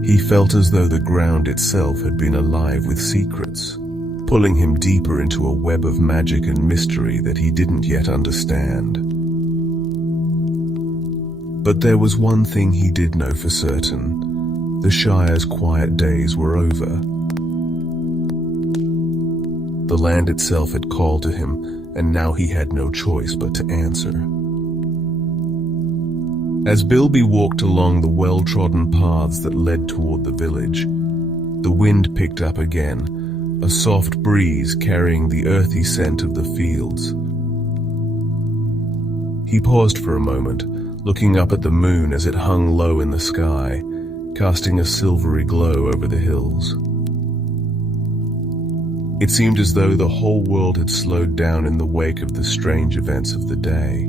He felt as though the ground itself had been alive with secrets, pulling him deeper into a web of magic and mystery that he didn't yet understand. But there was one thing he did know for certain: the Shire's quiet days were over. The land itself had called to him, and now he had no choice but to answer. As Bilby walked along the well-trodden paths that led toward the village, the wind picked up again, a soft breeze carrying the earthy scent of the fields. He paused for a moment, looking up at the moon as it hung low in the sky, casting a silvery glow over the hills. It seemed as though the whole world had slowed down in the wake of the strange events of the day.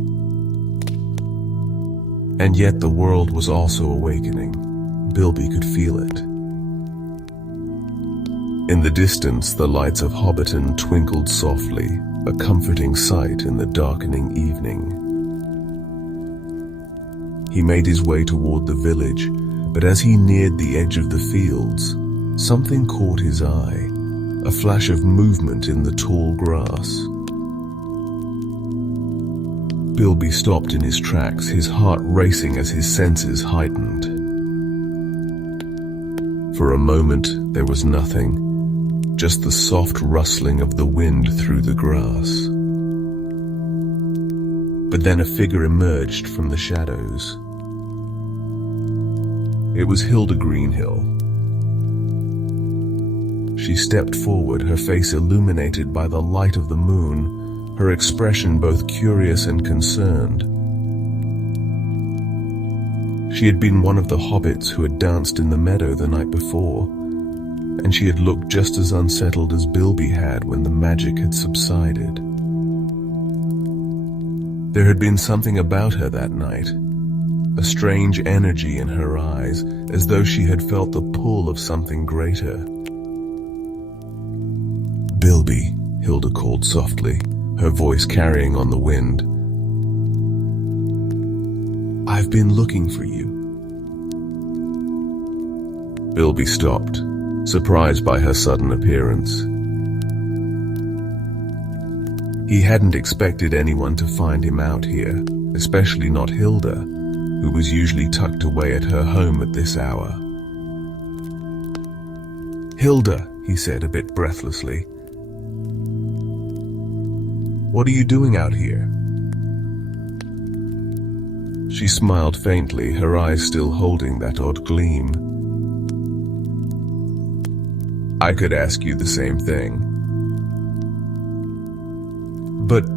And yet the world was also awakening. Bilby could feel it. In the distance, the lights of Hobbiton twinkled softly, a comforting sight in the darkening evening. He made his way toward the village, but as he neared the edge of the fields, something caught his eye, a flash of movement in the tall grass. Bilby stopped in his tracks, his heart racing as his senses heightened. For a moment, there was nothing, just the soft rustling of the wind through the grass. But then a figure emerged from the shadows. It was Hilda Greenhill. She stepped forward, her face illuminated by the light of the moon, her expression both curious and concerned. She had been one of the hobbits who had danced in the meadow the night before, and she had looked just as unsettled as Bilby had when the magic had subsided. There had been something about her that night, a strange energy in her eyes, as though she had felt the pull of something greater. "Bilby," Hilda called softly, her voice carrying on the wind. "I've been looking for you." Bilby stopped, surprised by her sudden appearance. He hadn't expected anyone to find him out here, especially not Hilda, who was usually tucked away at her home at this hour. "Hilda," he said a bit breathlessly, "what are you doing out here?" She smiled faintly, her eyes still holding that odd gleam. "I could ask you the same thing. But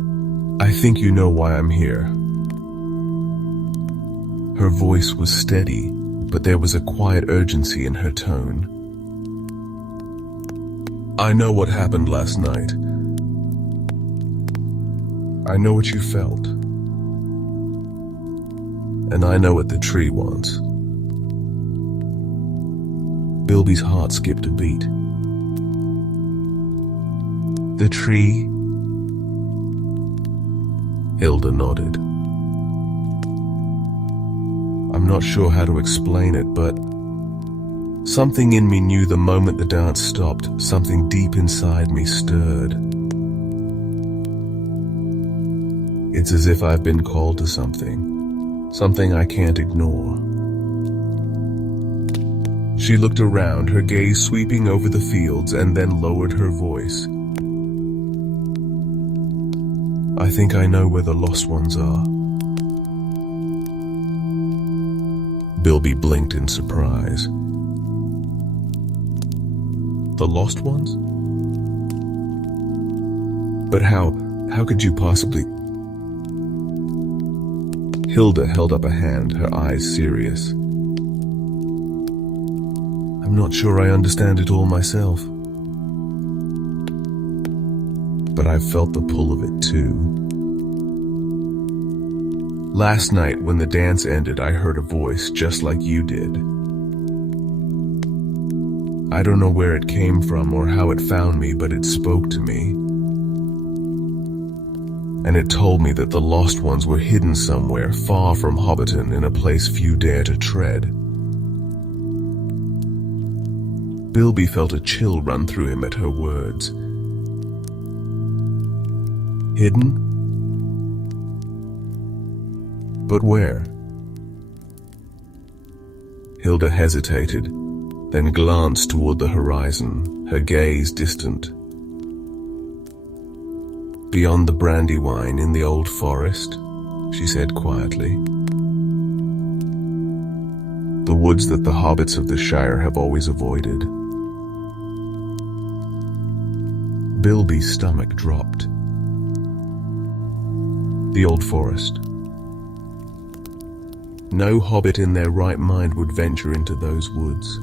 I think you know why I'm here." Her voice was steady, but there was a quiet urgency in her tone. "I know what happened last night. I know what you felt. And I know what the tree wants." Bilby's heart skipped a beat. "The tree?" Hilda nodded. "I'm not sure how to explain it, but something in me knew the moment the dance stopped, something deep inside me stirred. It's as if I've been called to something I can't ignore." She looked around, her gaze sweeping over the fields, and then lowered her voice. I think I know where the lost ones are. Bilby blinked in surprise. The lost ones? But how could you possibly... Hilda held up a hand, her eyes serious. I'm not sure I understand it all myself. But I've felt the pull of it too. Last night when the dance ended, I heard a voice just like you did. I don't know where it came from or how it found me, but it spoke to me. And it told me that the lost ones were hidden somewhere far from Hobbiton in a place few dare to tread. Bilby felt a chill run through him at her words. Hidden? But where? Hilda hesitated, then glanced toward the horizon, her gaze distant. Beyond the Brandywine in the old forest, she said quietly. The woods that the hobbits of the Shire have always avoided. Bilby's stomach dropped. The old forest. No hobbit in their right mind would venture into those woods.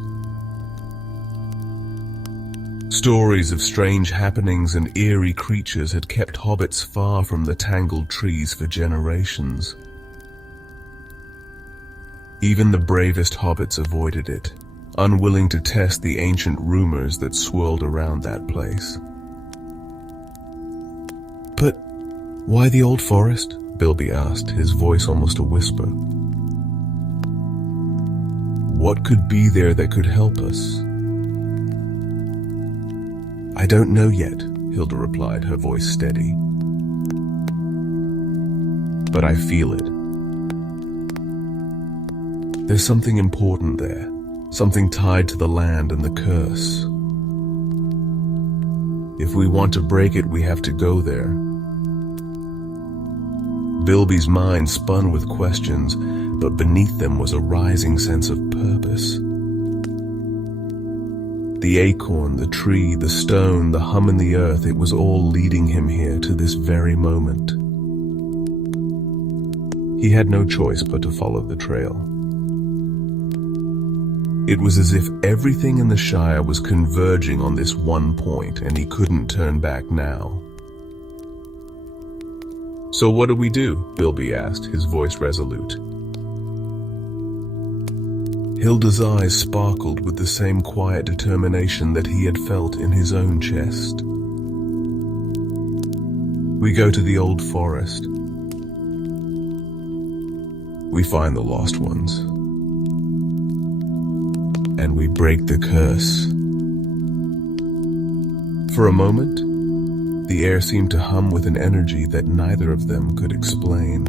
Stories of strange happenings and eerie creatures had kept hobbits far from the tangled trees for generations. Even the bravest hobbits avoided it, unwilling to test the ancient rumors that swirled around that place. But why the old forest? Bilby asked, his voice almost a whisper. What could be there that could help us? I don't know yet, Hilda replied, her voice steady. But I feel it. There's something important there, something tied to the land and the curse. If we want to break it, we have to go there. Bilby's mind spun with questions, but beneath them was a rising sense of purpose. The acorn, the tree, the stone, the hum in the earth, it was all leading him here to this very moment. He had no choice but to follow the trail. It was as if everything in the Shire was converging on this one point, and he couldn't turn back now. So what do we do? Bilby asked, his voice resolute. Hilda's eyes sparkled with the same quiet determination that he had felt in his own chest. We go to the old forest. We find the lost ones. And we break the curse. For a moment, the air seemed to hum with an energy that neither of them could explain.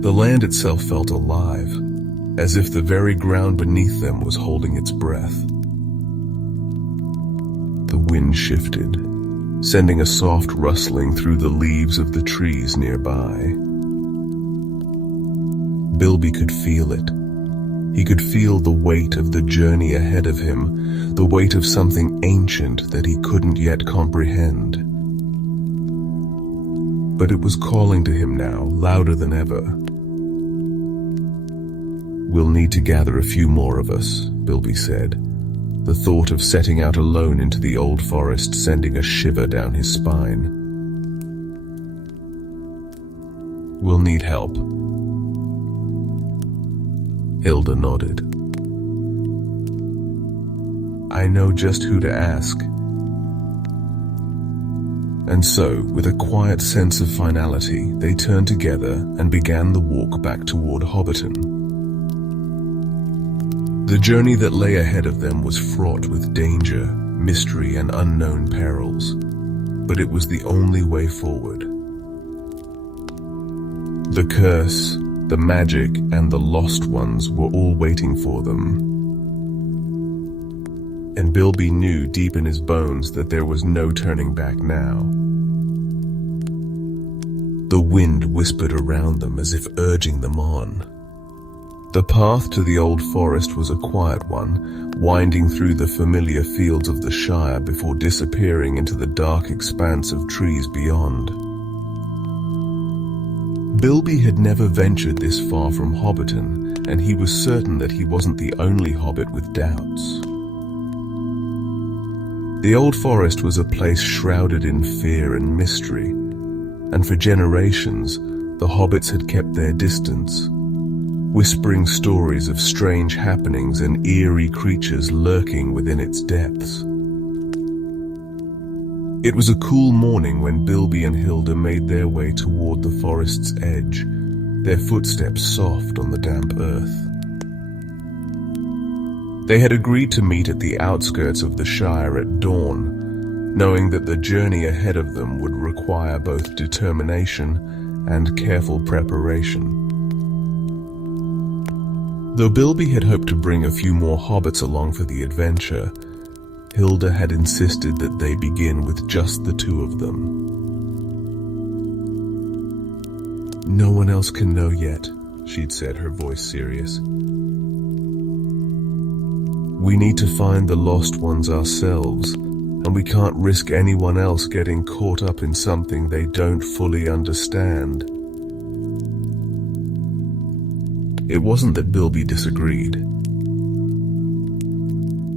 The land itself felt alive, as if the very ground beneath them was holding its breath. The wind shifted, sending a soft rustling through the leaves of the trees nearby. Bilby could feel it. He could feel the weight of the journey ahead of him, the weight of something ancient that he couldn't yet comprehend. But it was calling to him now, louder than ever. We'll need to gather a few more of us, Bilby said, the thought of setting out alone into the old forest sending a shiver down his spine. We'll need help. Hilda nodded. I know just who to ask. And so, with a quiet sense of finality, they turned together and began the walk back toward Hobbiton. The journey that lay ahead of them was fraught with danger, mystery, and unknown perils, but it was the only way forward. The curse, the magic, and the lost ones were all waiting for them. And Bilby knew deep in his bones that there was no turning back now. The wind whispered around them as if urging them on. The path to the old forest was a quiet one, winding through the familiar fields of the Shire before disappearing into the dark expanse of trees beyond. Bilby had never ventured this far from Hobbiton, and he was certain that he wasn't the only hobbit with doubts. The old forest was a place shrouded in fear and mystery, and for generations, the hobbits had kept their distance, whispering stories of strange happenings and eerie creatures lurking within its depths. It was a cool morning when Bilby and Hilda made their way toward the forest's edge, their footsteps soft on the damp earth. They had agreed to meet at the outskirts of the Shire at dawn, knowing that the journey ahead of them would require both determination and careful preparation. Though Bilby had hoped to bring a few more hobbits along for the adventure, Hilda had insisted that they begin with just the two of them. "No one else can know yet," she'd said, her voice serious. "We need to find the lost ones ourselves, and we can't risk anyone else getting caught up in something they don't fully understand." It wasn't that Bilby disagreed.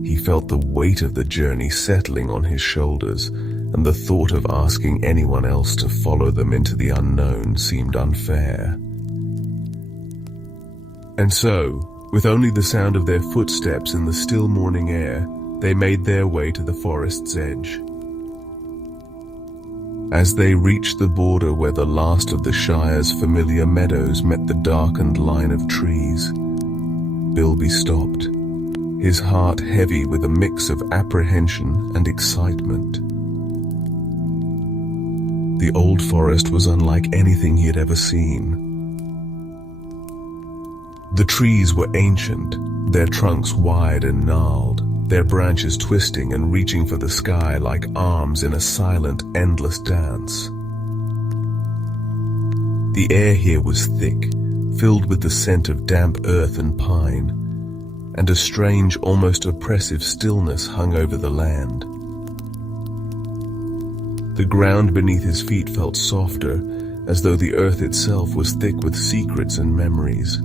He felt the weight of the journey settling on his shoulders, and the thought of asking anyone else to follow them into the unknown seemed unfair. And so, with only the sound of their footsteps in the still morning air, they made their way to the forest's edge. As they reached the border where the last of the Shire's familiar meadows met the darkened line of trees, Bilby stopped, his heart heavy with a mix of apprehension and excitement. The old forest was unlike anything he had ever seen. The trees were ancient, their trunks wide and gnarled, their branches twisting and reaching for the sky like arms in a silent, endless dance. The air here was thick, filled with the scent of damp earth and pine, and a strange, almost oppressive stillness hung over the land. The ground beneath his feet felt softer, as though the earth itself was thick with secrets and memories.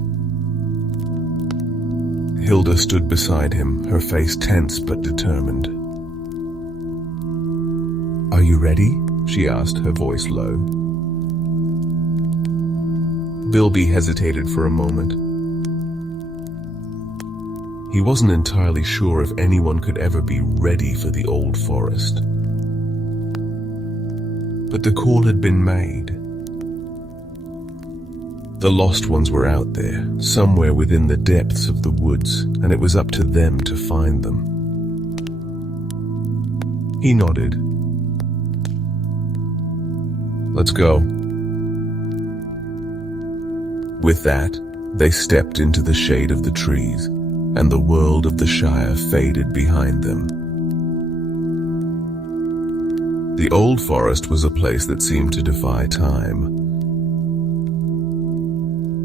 Hilda stood beside him, her face tense but determined. "Are you ready?" she asked, her voice low. Bilby hesitated for a moment. He wasn't entirely sure if anyone could ever be ready for the old forest. But the call had been made. The lost ones were out there, somewhere within the depths of the woods, and it was up to them to find them. He nodded. "Let's go." With that, they stepped into the shade of the trees, and the world of the Shire faded behind them. The old forest was a place that seemed to defy time.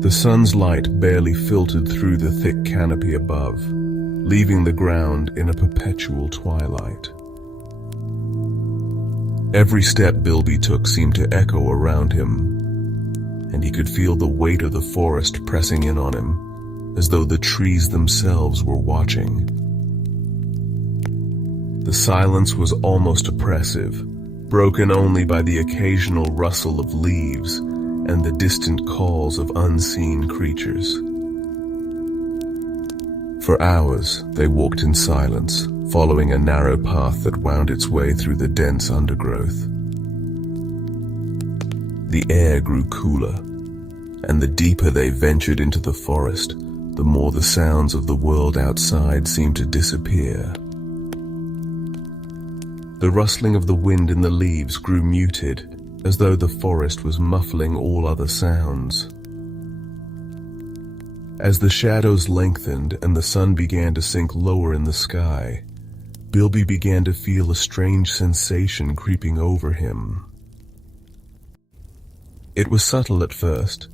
The sun's light barely filtered through the thick canopy above, leaving the ground in a perpetual twilight. Every step Bilby took seemed to echo around him, and he could feel the weight of the forest pressing in on him, as though the trees themselves were watching. The silence was almost oppressive, broken only by the occasional rustle of leaves and the distant calls of unseen creatures. For hours, they walked in silence, following a narrow path that wound its way through the dense undergrowth. The air grew cooler, and the deeper they ventured into the forest, the more the sounds of the world outside seemed to disappear. The rustling of the wind in the leaves grew muted, as though the forest was muffling all other sounds. As the shadows lengthened and the sun began to sink lower in the sky, Bilby began to feel a strange sensation creeping over him. It was subtle at first,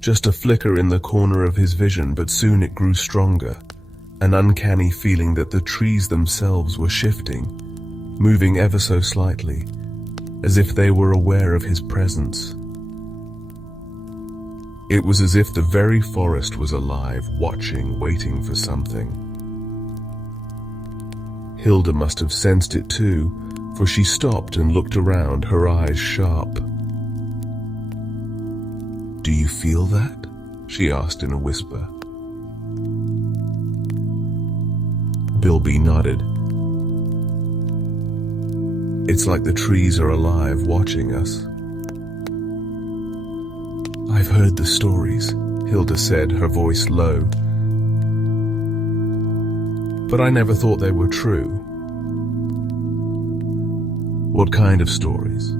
just a flicker in the corner of his vision, but soon it grew stronger, an uncanny feeling that the trees themselves were shifting, moving ever so slightly, as if they were aware of his presence. It was as if the very forest was alive, watching, waiting for something. Hilda must have sensed it too, for she stopped and looked around, her eyes sharp. "Do you feel that?" she asked in a whisper. Bilby nodded. "It's like the trees are alive, watching us." "I've heard the stories," Hilda said, her voice low. "But I never thought they were true." "What kind of stories?"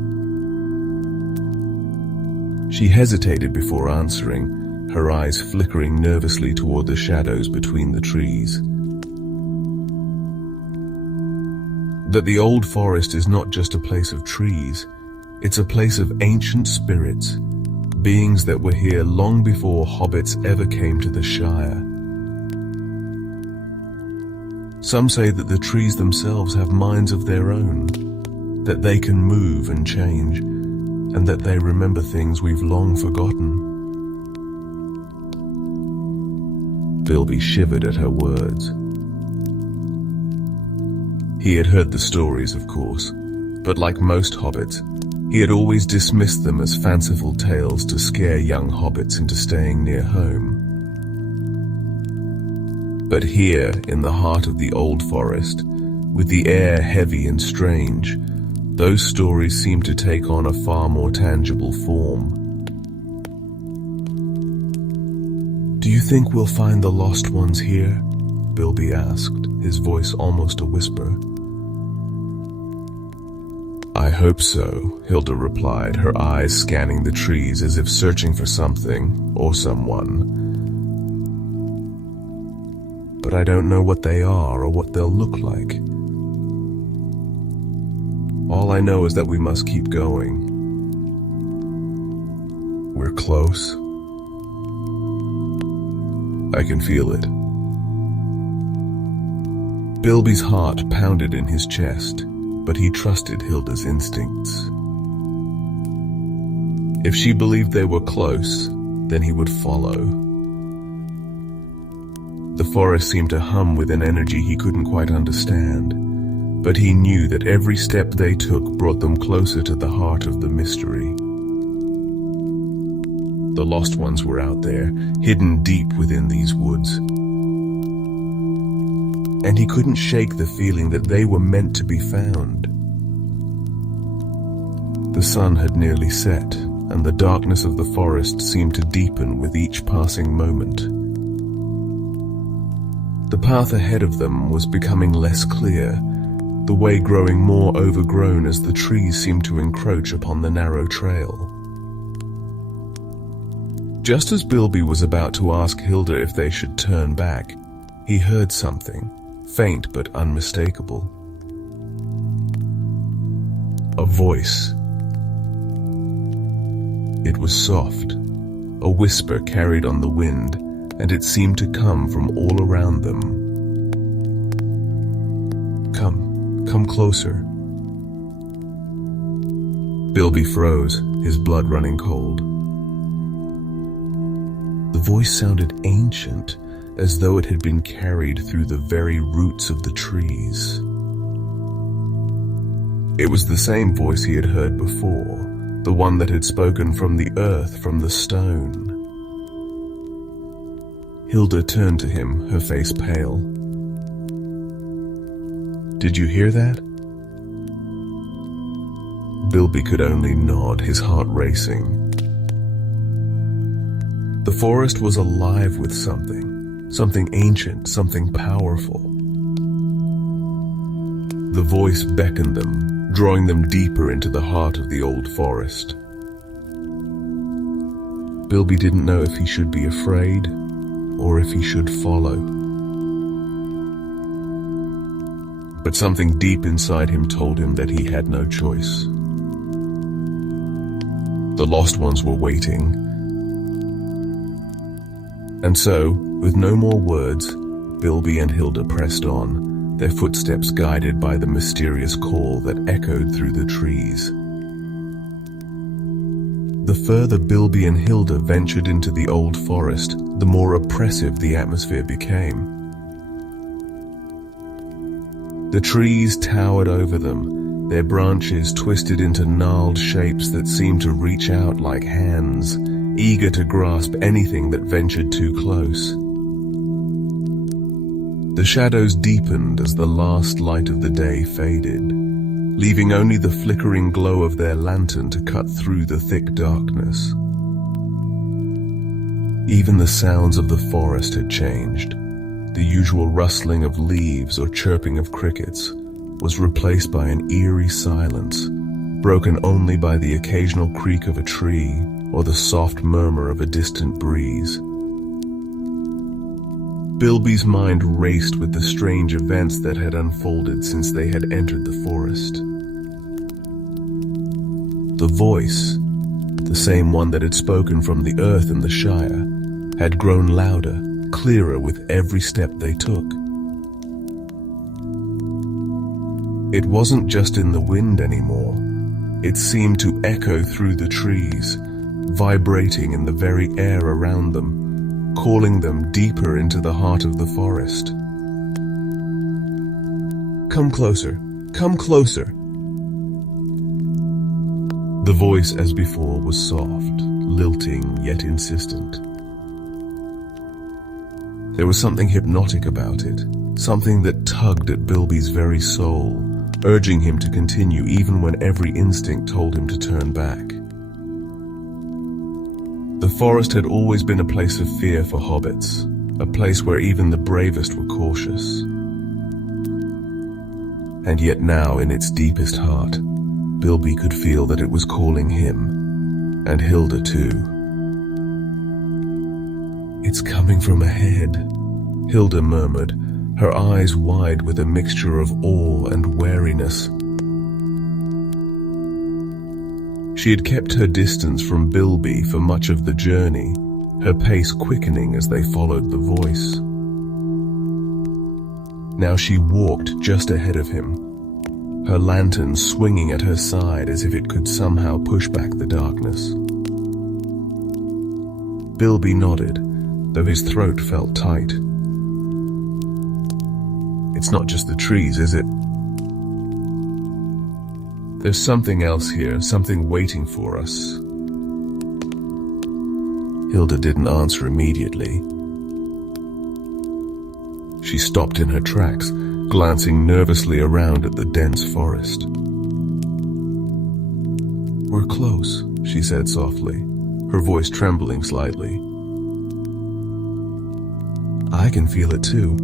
She hesitated before answering, her eyes flickering nervously toward the shadows between the trees. That the old forest is not just a place of trees, it's a place of ancient spirits, beings that were here long before hobbits ever came to the Shire. Some say that the trees themselves have minds of their own, that they can move and change, and that they remember things we've long forgotten. Bilby shivered at her words. He had heard the stories, of course, but like most hobbits, he had always dismissed them as fanciful tales to scare young hobbits into staying near home. But here, in the heart of the old forest, with the air heavy and strange, those stories seemed to take on a far more tangible form. "Do you think we'll find the lost ones here?" Bilby asked, his voice almost a whisper. "I hope so," Hilda replied, her eyes scanning the trees as if searching for something or someone. "But I don't know what they are or what they'll look like. All I know is that we must keep going. We're close. I can feel it." Bilby's heart pounded in his chest, but he trusted Hilda's instincts. If she believed they were close, then he would follow. The forest seemed to hum with an energy he couldn't quite understand, but he knew that every step they took brought them closer to the heart of the mystery. The lost ones were out there, hidden deep within these woods. And he couldn't shake the feeling that they were meant to be found. The sun had nearly set, and the darkness of the forest seemed to deepen with each passing moment. The path ahead of them was becoming less clear, the way growing more overgrown as the trees seemed to encroach upon the narrow trail. Just as Bilby was about to ask Hilda if they should turn back, he heard something, faint but unmistakable. A voice. It was soft, a whisper carried on the wind, and it seemed to come from all around them. Come closer." Bilby froze, his blood running cold. The voice sounded ancient, as though it had been carried through the very roots of the trees. It was the same voice he had heard before, the one that had spoken from the earth, from the stone. Hilda turned to him, her face pale. "Did you hear that?" Bilby could only nod, his heart racing. The forest was alive with something ancient, something powerful. The voice beckoned them, drawing them deeper into the heart of the old forest. Bilby didn't know if he should be afraid or if he should follow. But something deep inside him told him that he had no choice. The lost ones were waiting. And so, with no more words, Bilby and Hilda pressed on, their footsteps guided by the mysterious call that echoed through the trees. The further Bilby and Hilda ventured into the old forest, the more oppressive the atmosphere became. The trees towered over them, their branches twisted into gnarled shapes that seemed to reach out like hands, eager to grasp anything that ventured too close. The shadows deepened as the last light of the day faded, leaving only the flickering glow of their lantern to cut through the thick darkness. Even the sounds of the forest had changed. The usual rustling of leaves or chirping of crickets was replaced by an eerie silence, broken only by the occasional creak of a tree or the soft murmur of a distant breeze. Bilby's mind raced with the strange events that had unfolded since they had entered the forest. The voice, the same one that had spoken from the earth in the Shire, had grown louder, clearer with every step they took. It wasn't just in the wind anymore. It seemed to echo through the trees, vibrating in the very air around them, calling them deeper into the heart of the forest. "Come closer, come closer." The voice, as before, was soft, lilting yet insistent. There was something hypnotic about it, something that tugged at Bilby's very soul, urging him to continue even when every instinct told him to turn back. The forest had always been a place of fear for hobbits, a place where even the bravest were cautious. And yet now, in its deepest heart, Bilby could feel that it was calling him, and Hilda too. "It's coming from ahead," Hilda murmured, her eyes wide with a mixture of awe and wariness. She had kept her distance from Bilby for much of the journey, her pace quickening as they followed the voice. Now she walked just ahead of him, her lantern swinging at her side as if it could somehow push back the darkness. Bilby nodded, though his throat felt tight. "It's not just the trees, is it? There's something else here, something waiting for us." Hilda didn't answer immediately. She stopped in her tracks, glancing nervously around at the dense forest. "We're close," she said softly, her voice trembling slightly. "I can feel it too.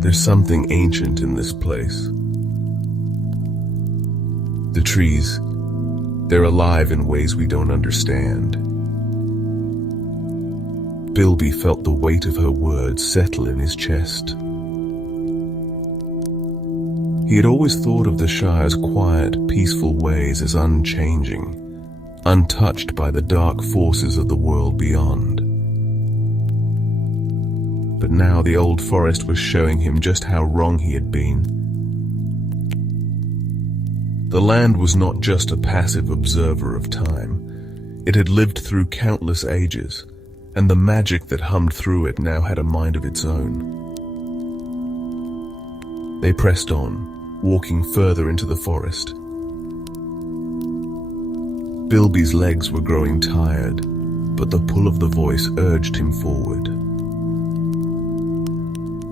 There's something ancient in this place. The trees, they're alive in ways we don't understand." Bilby felt the weight of her words settle in his chest. He had always thought of the Shire's quiet, peaceful ways as unchanging, untouched by the dark forces of the world beyond. But now the old forest was showing him just how wrong he had been. The land was not just a passive observer of time. It had lived through countless ages, and the magic that hummed through it now had a mind of its own. They pressed on, walking further into the forest. Bilby's legs were growing tired, but the pull of the voice urged him forward.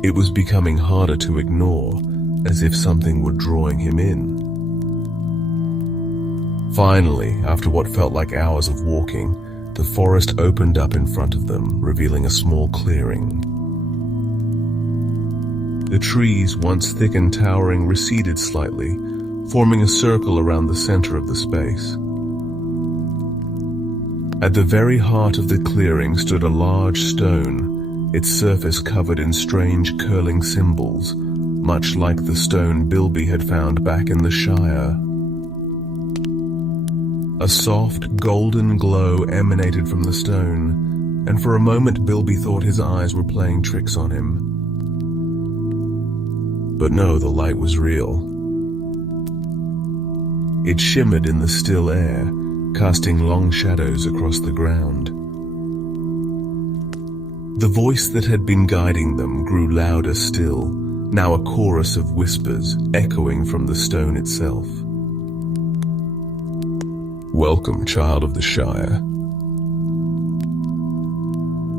It was becoming harder to ignore, as if something were drawing him in. Finally, after what felt like hours of walking, the forest opened up in front of them, revealing a small clearing. The trees, once thick and towering, receded slightly, forming a circle around the center of the space. At the very heart of the clearing stood a large stone, its surface covered in strange curling symbols, much like the stone Bilby had found back in the Shire. A soft, golden glow emanated from the stone, and for a moment Bilby thought his eyes were playing tricks on him. But no, the light was real. It shimmered in the still air, casting long shadows across the ground. The voice that had been guiding them grew louder still, now a chorus of whispers echoing from the stone itself. "Welcome, child of the Shire."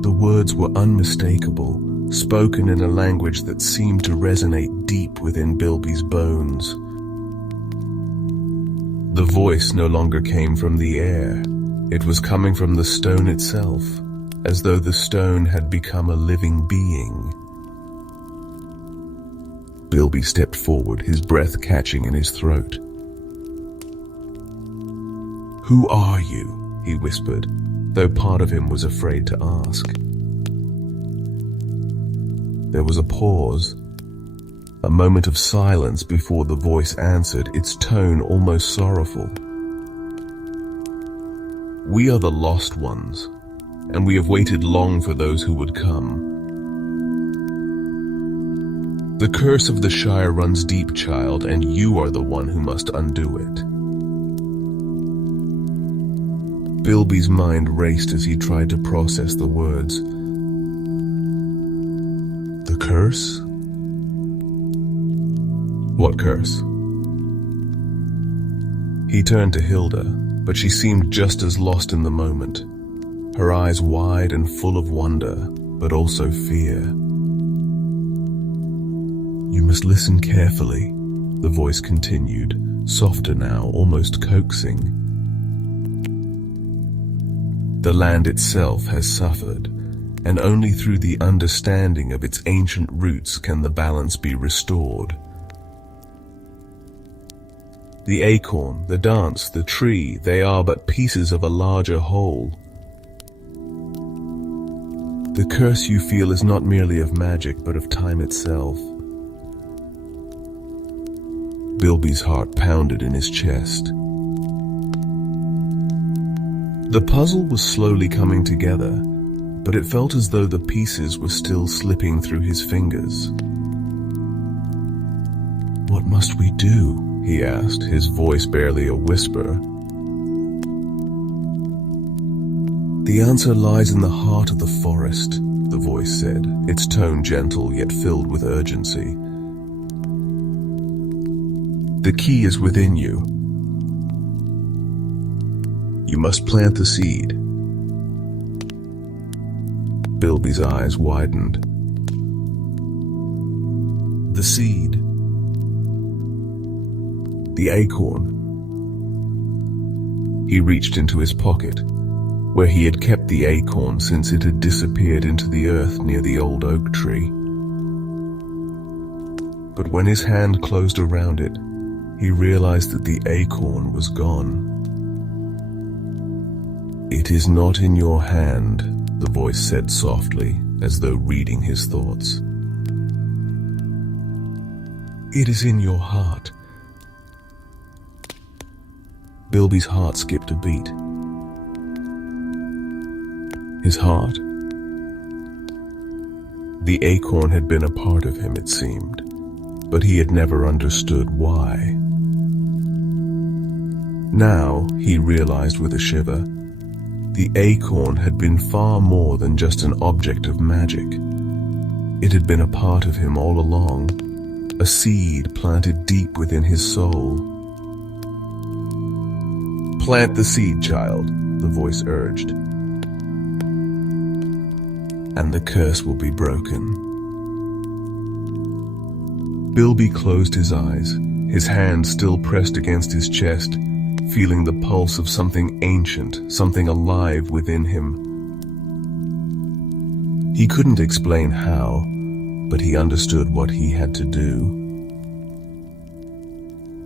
The words were unmistakable, spoken in a language that seemed to resonate deep within Bilby's bones. The voice no longer came from the air. It was coming from the stone itself, as though the stone had become a living being. Bilby stepped forward, his breath catching in his throat. "Who are you?" he whispered, though part of him was afraid to ask. There was a pause, a moment of silence before the voice answered, its tone almost sorrowful. "We are the lost ones, and we have waited long for those who would come. The curse of the Shire runs deep, child, and you are the one who must undo it." Bilby's mind raced as he tried to process the words. The curse? What curse? He turned to Hilda, but she seemed just as lost in the moment, her eyes wide and full of wonder, but also fear. "You must listen carefully," the voice continued, softer now, almost coaxing. "The land itself has suffered, and only through the understanding of its ancient roots can the balance be restored. The acorn, the dance, the tree, they are but pieces of a larger whole. The curse you feel is not merely of magic, but of time itself." Bilby's heart pounded in his chest. The puzzle was slowly coming together, but it felt as though the pieces were still slipping through his fingers. "What must we do?" he asked, his voice barely a whisper. "The answer lies in the heart of the forest," the voice said, its tone gentle yet filled with urgency. "The key is within you. You must plant the seed." Bilby's eyes widened. "The seed? The acorn?" He reached into his pocket, where he had kept the acorn since it had disappeared into the earth near the old oak tree. But when his hand closed around it, he realized that the acorn was gone. "It is not in your hand," the voice said softly, as though reading his thoughts. "It is in your heart." Bilby's heart skipped a beat. His heart? The acorn had been a part of him, it seemed, but he had never understood why. Now, he realized with a shiver, the acorn had been far more than just an object of magic. It had been a part of him all along, a seed planted deep within his soul. "Plant the seed, child," the voice urged, "and the curse will be broken." Bilby closed his eyes, his hand still pressed against his chest, feeling the pulse of something ancient, something alive within him. He couldn't explain how, but he understood what he had to do.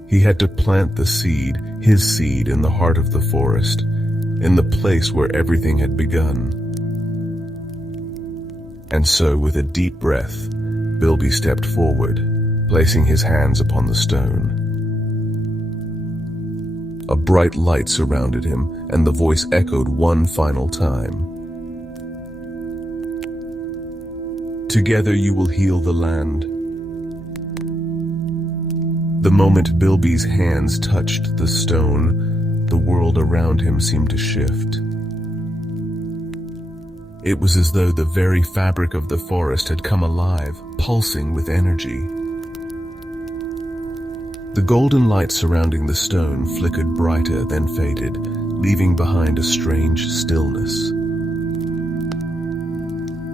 He had to plant the seed, his seed, in the heart of the forest, in the place where everything had begun. And so, with a deep breath, Bilby stepped forward, placing his hands upon the stone. A bright light surrounded him, and the voice echoed one final time. "Together you will heal the land." The moment Bilby's hands touched the stone, the world around him seemed to shift. It was as though the very fabric of the forest had come alive, pulsing with energy. The golden light surrounding the stone flickered brighter, then faded, leaving behind a strange stillness.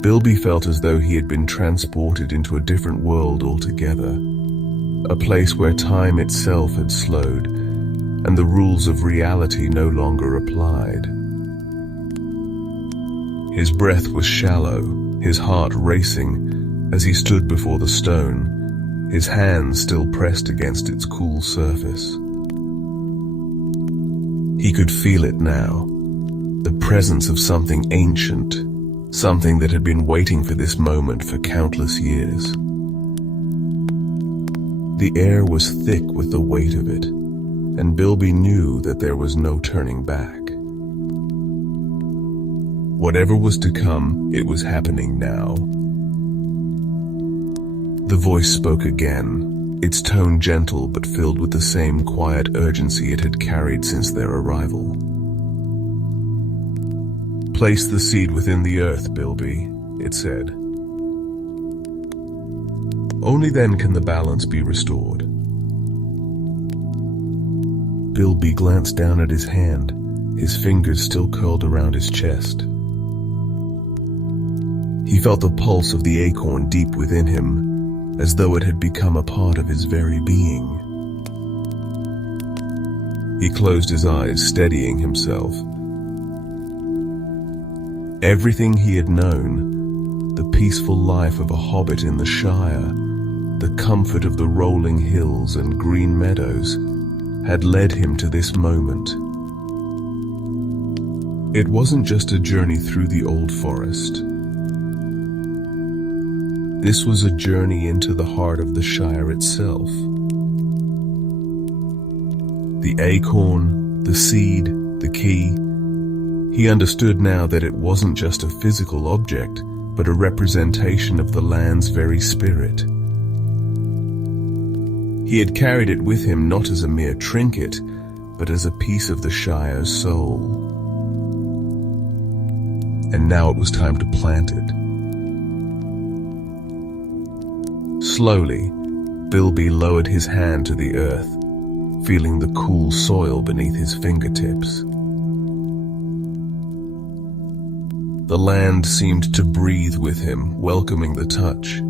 Bilby felt as though he had been transported into a different world altogether, a place where time itself had slowed, and the rules of reality no longer applied. His breath was shallow, his heart racing, as he stood before the stone, his hands still pressed against its cool surface. He could feel it now, the presence of something ancient, something that had been waiting for this moment for countless years. The air was thick with the weight of it, and Bilby knew that there was no turning back. Whatever was to come, it was happening now. The voice spoke again, its tone gentle but filled with the same quiet urgency it had carried since their arrival. "Place the seed within the earth, Bilby," it said. "Only then can the balance be restored." Bilby glanced down at his hand, his fingers still curled around his chest. He felt the pulse of the acorn deep within him, as though it had become a part of his very being. He closed his eyes, steadying himself. Everything he had known, the peaceful life of a hobbit in the Shire, the comfort of the rolling hills and green meadows, had led him to this moment. It wasn't just a journey through the old forest. This was a journey into the heart of the Shire itself. The acorn, the seed, the key. He understood now that it wasn't just a physical object, but a representation of the land's very spirit. He had carried it with him not as a mere trinket, but as a piece of the Shire's soul. And now it was time to plant it. Slowly, Bilby lowered his hand to the earth, feeling the cool soil beneath his fingertips. The land seemed to breathe with him, welcoming the touch.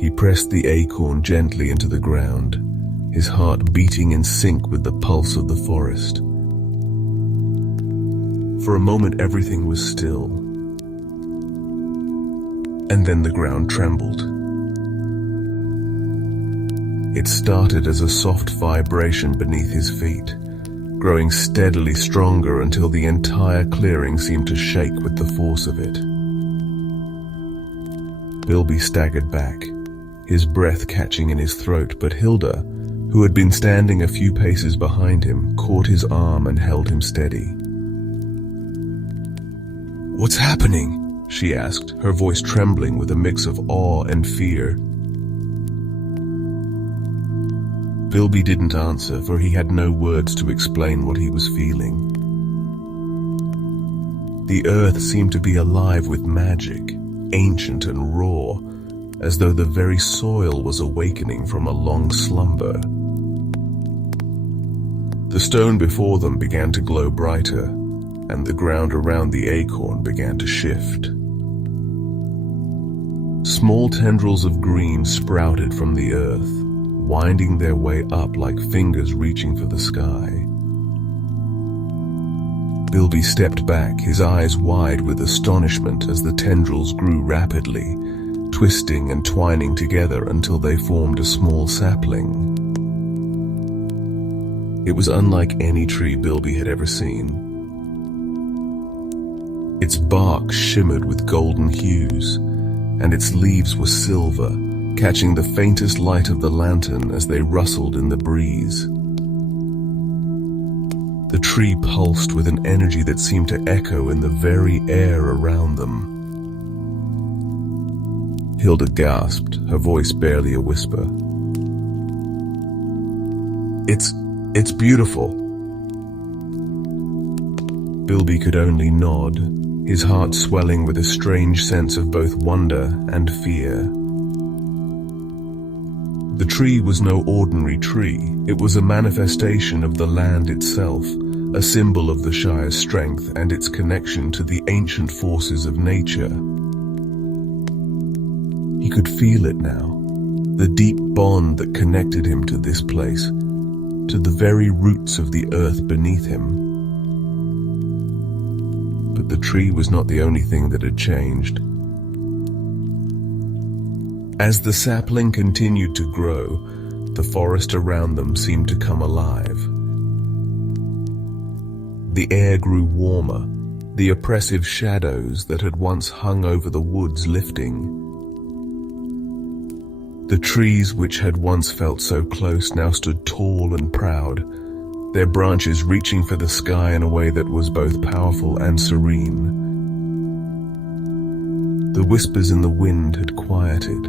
He pressed the acorn gently into the ground, his heart beating in sync with the pulse of the forest. For a moment everything was still. And then the ground trembled. It started as a soft vibration beneath his feet, growing steadily stronger until the entire clearing seemed to shake with the force of it. Bilby staggered back, his breath catching in his throat, but Hilda, who had been standing a few paces behind him, caught his arm and held him steady. "What's happening?" she asked, her voice trembling with a mix of awe and fear. Bilby didn't answer, for he had no words to explain what he was feeling. The earth seemed to be alive with magic, ancient and raw, as though the very soil was awakening from a long slumber. The stone before them began to glow brighter, and the ground around the acorn began to shift. Small tendrils of green sprouted from the earth, winding their way up like fingers reaching for the sky. Bilby stepped back, his eyes wide with astonishment as the tendrils grew rapidly, twisting and twining together until they formed a small sapling. It was unlike any tree Bilby had ever seen. Its bark shimmered with golden hues, and its leaves were silver, catching the faintest light of the lantern as they rustled in the breeze. The tree pulsed with an energy that seemed to echo in the very air around them. Hilda gasped, her voice barely a whisper. It's beautiful." Bilby could only nod, his heart swelling with a strange sense of both wonder and fear. The tree was no ordinary tree. It was a manifestation of the land itself, a symbol of the Shire's strength and its connection to the ancient forces of nature. He could feel it now, the deep bond that connected him to this place, to the very roots of the earth beneath him. But the tree was not the only thing that had changed. As the sapling continued to grow, the forest around them seemed to come alive. The air grew warmer, the oppressive shadows that had once hung over the woods lifting. The trees which had once felt so close now stood tall and proud, their branches reaching for the sky in a way that was both powerful and serene. The whispers in the wind had quieted,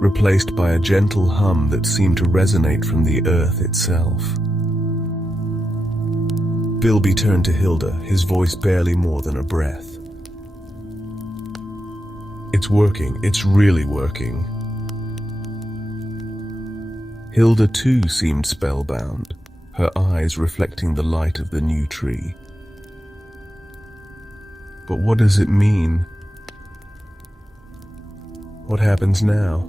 replaced by a gentle hum that seemed to resonate from the earth itself. Bilby turned to Hilda, his voice barely more than a breath. "It's working, it's really working." Hilda too seemed spellbound, her eyes reflecting the light of the new tree. "But what does it mean? What happens now?"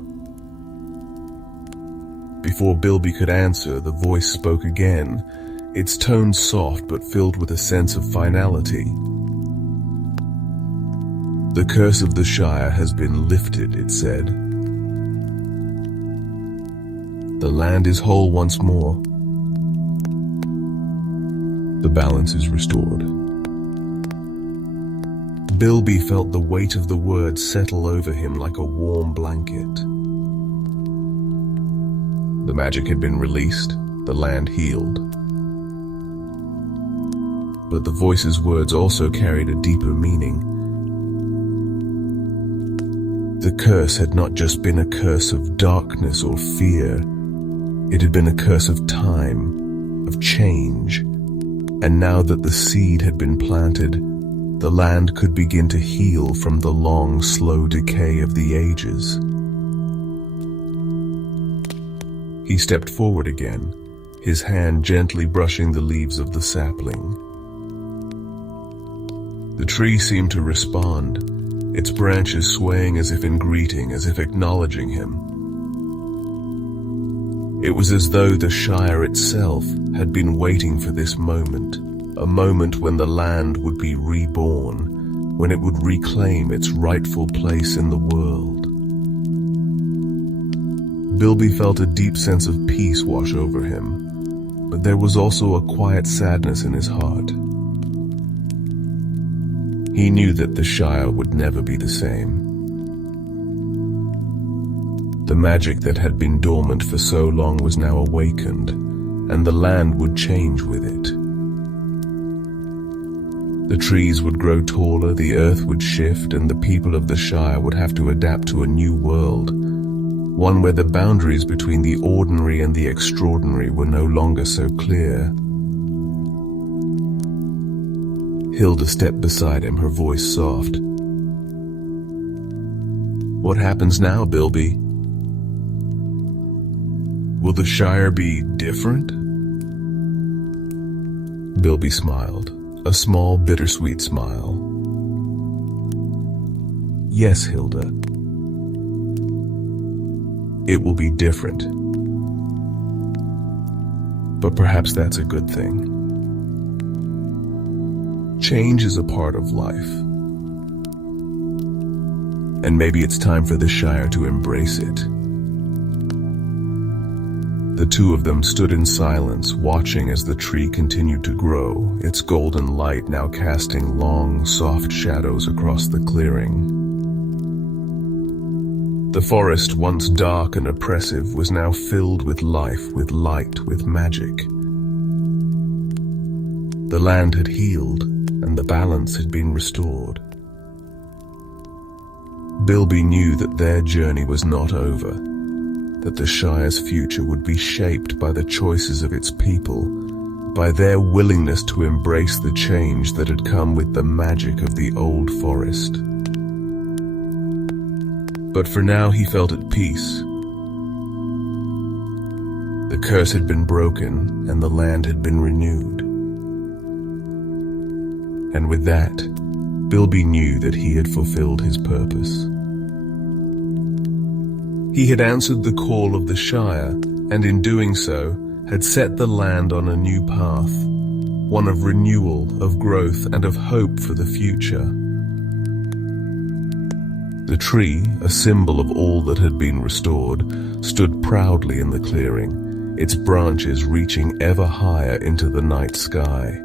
Before Bilby could answer, the voice spoke again, its tone soft but filled with a sense of finality. "The curse of the Shire has been lifted," it said. "The land is whole once more. The balance is restored." Bilby felt the weight of the words settle over him like a warm blanket. The magic had been released, the land healed. But the voice's words also carried a deeper meaning. The curse had not just been a curse of darkness or fear. It had been a curse of time, of change. And now that the seed had been planted, the land could begin to heal from the long, slow decay of the ages. He stepped forward again, his hand gently brushing the leaves of the sapling. The tree seemed to respond, its branches swaying as if in greeting, as if acknowledging him. It was as though the Shire itself had been waiting for this moment, a moment when the land would be reborn, when it would reclaim its rightful place in the world. Bilby felt a deep sense of peace wash over him, but there was also a quiet sadness in his heart. He knew that the Shire would never be the same. The magic that had been dormant for so long was now awakened, and the land would change with it. The trees would grow taller, the earth would shift, and the people of the Shire would have to adapt to a new world, one where the boundaries between the ordinary and the extraordinary were no longer so clear. Hilda stepped beside him, her voice soft. "What happens now, Bilby? Will the Shire be different?" Bilby smiled, a small, bittersweet smile. "Yes, Hilda. It will be different. But perhaps that's a good thing. Change is a part of life. And maybe it's time for the Shire to embrace it." The two of them stood in silence, watching as the tree continued to grow, its golden light now casting long, soft shadows across the clearing. The forest, once dark and oppressive, was now filled with life, with light, with magic. The land had healed, and the balance had been restored. Bilby knew that their journey was not over, that the Shire's future would be shaped by the choices of its people, by their willingness to embrace the change that had come with the magic of the old forest. But for now he felt at peace. The curse had been broken, and the land had been renewed. And with that, Bilby knew that he had fulfilled his purpose. He had answered the call of the Shire, and in doing so, had set the land on a new path, one of renewal, of growth, and of hope for the future. The tree, a symbol of all that had been restored, stood proudly in the clearing, its branches reaching ever higher into the night sky.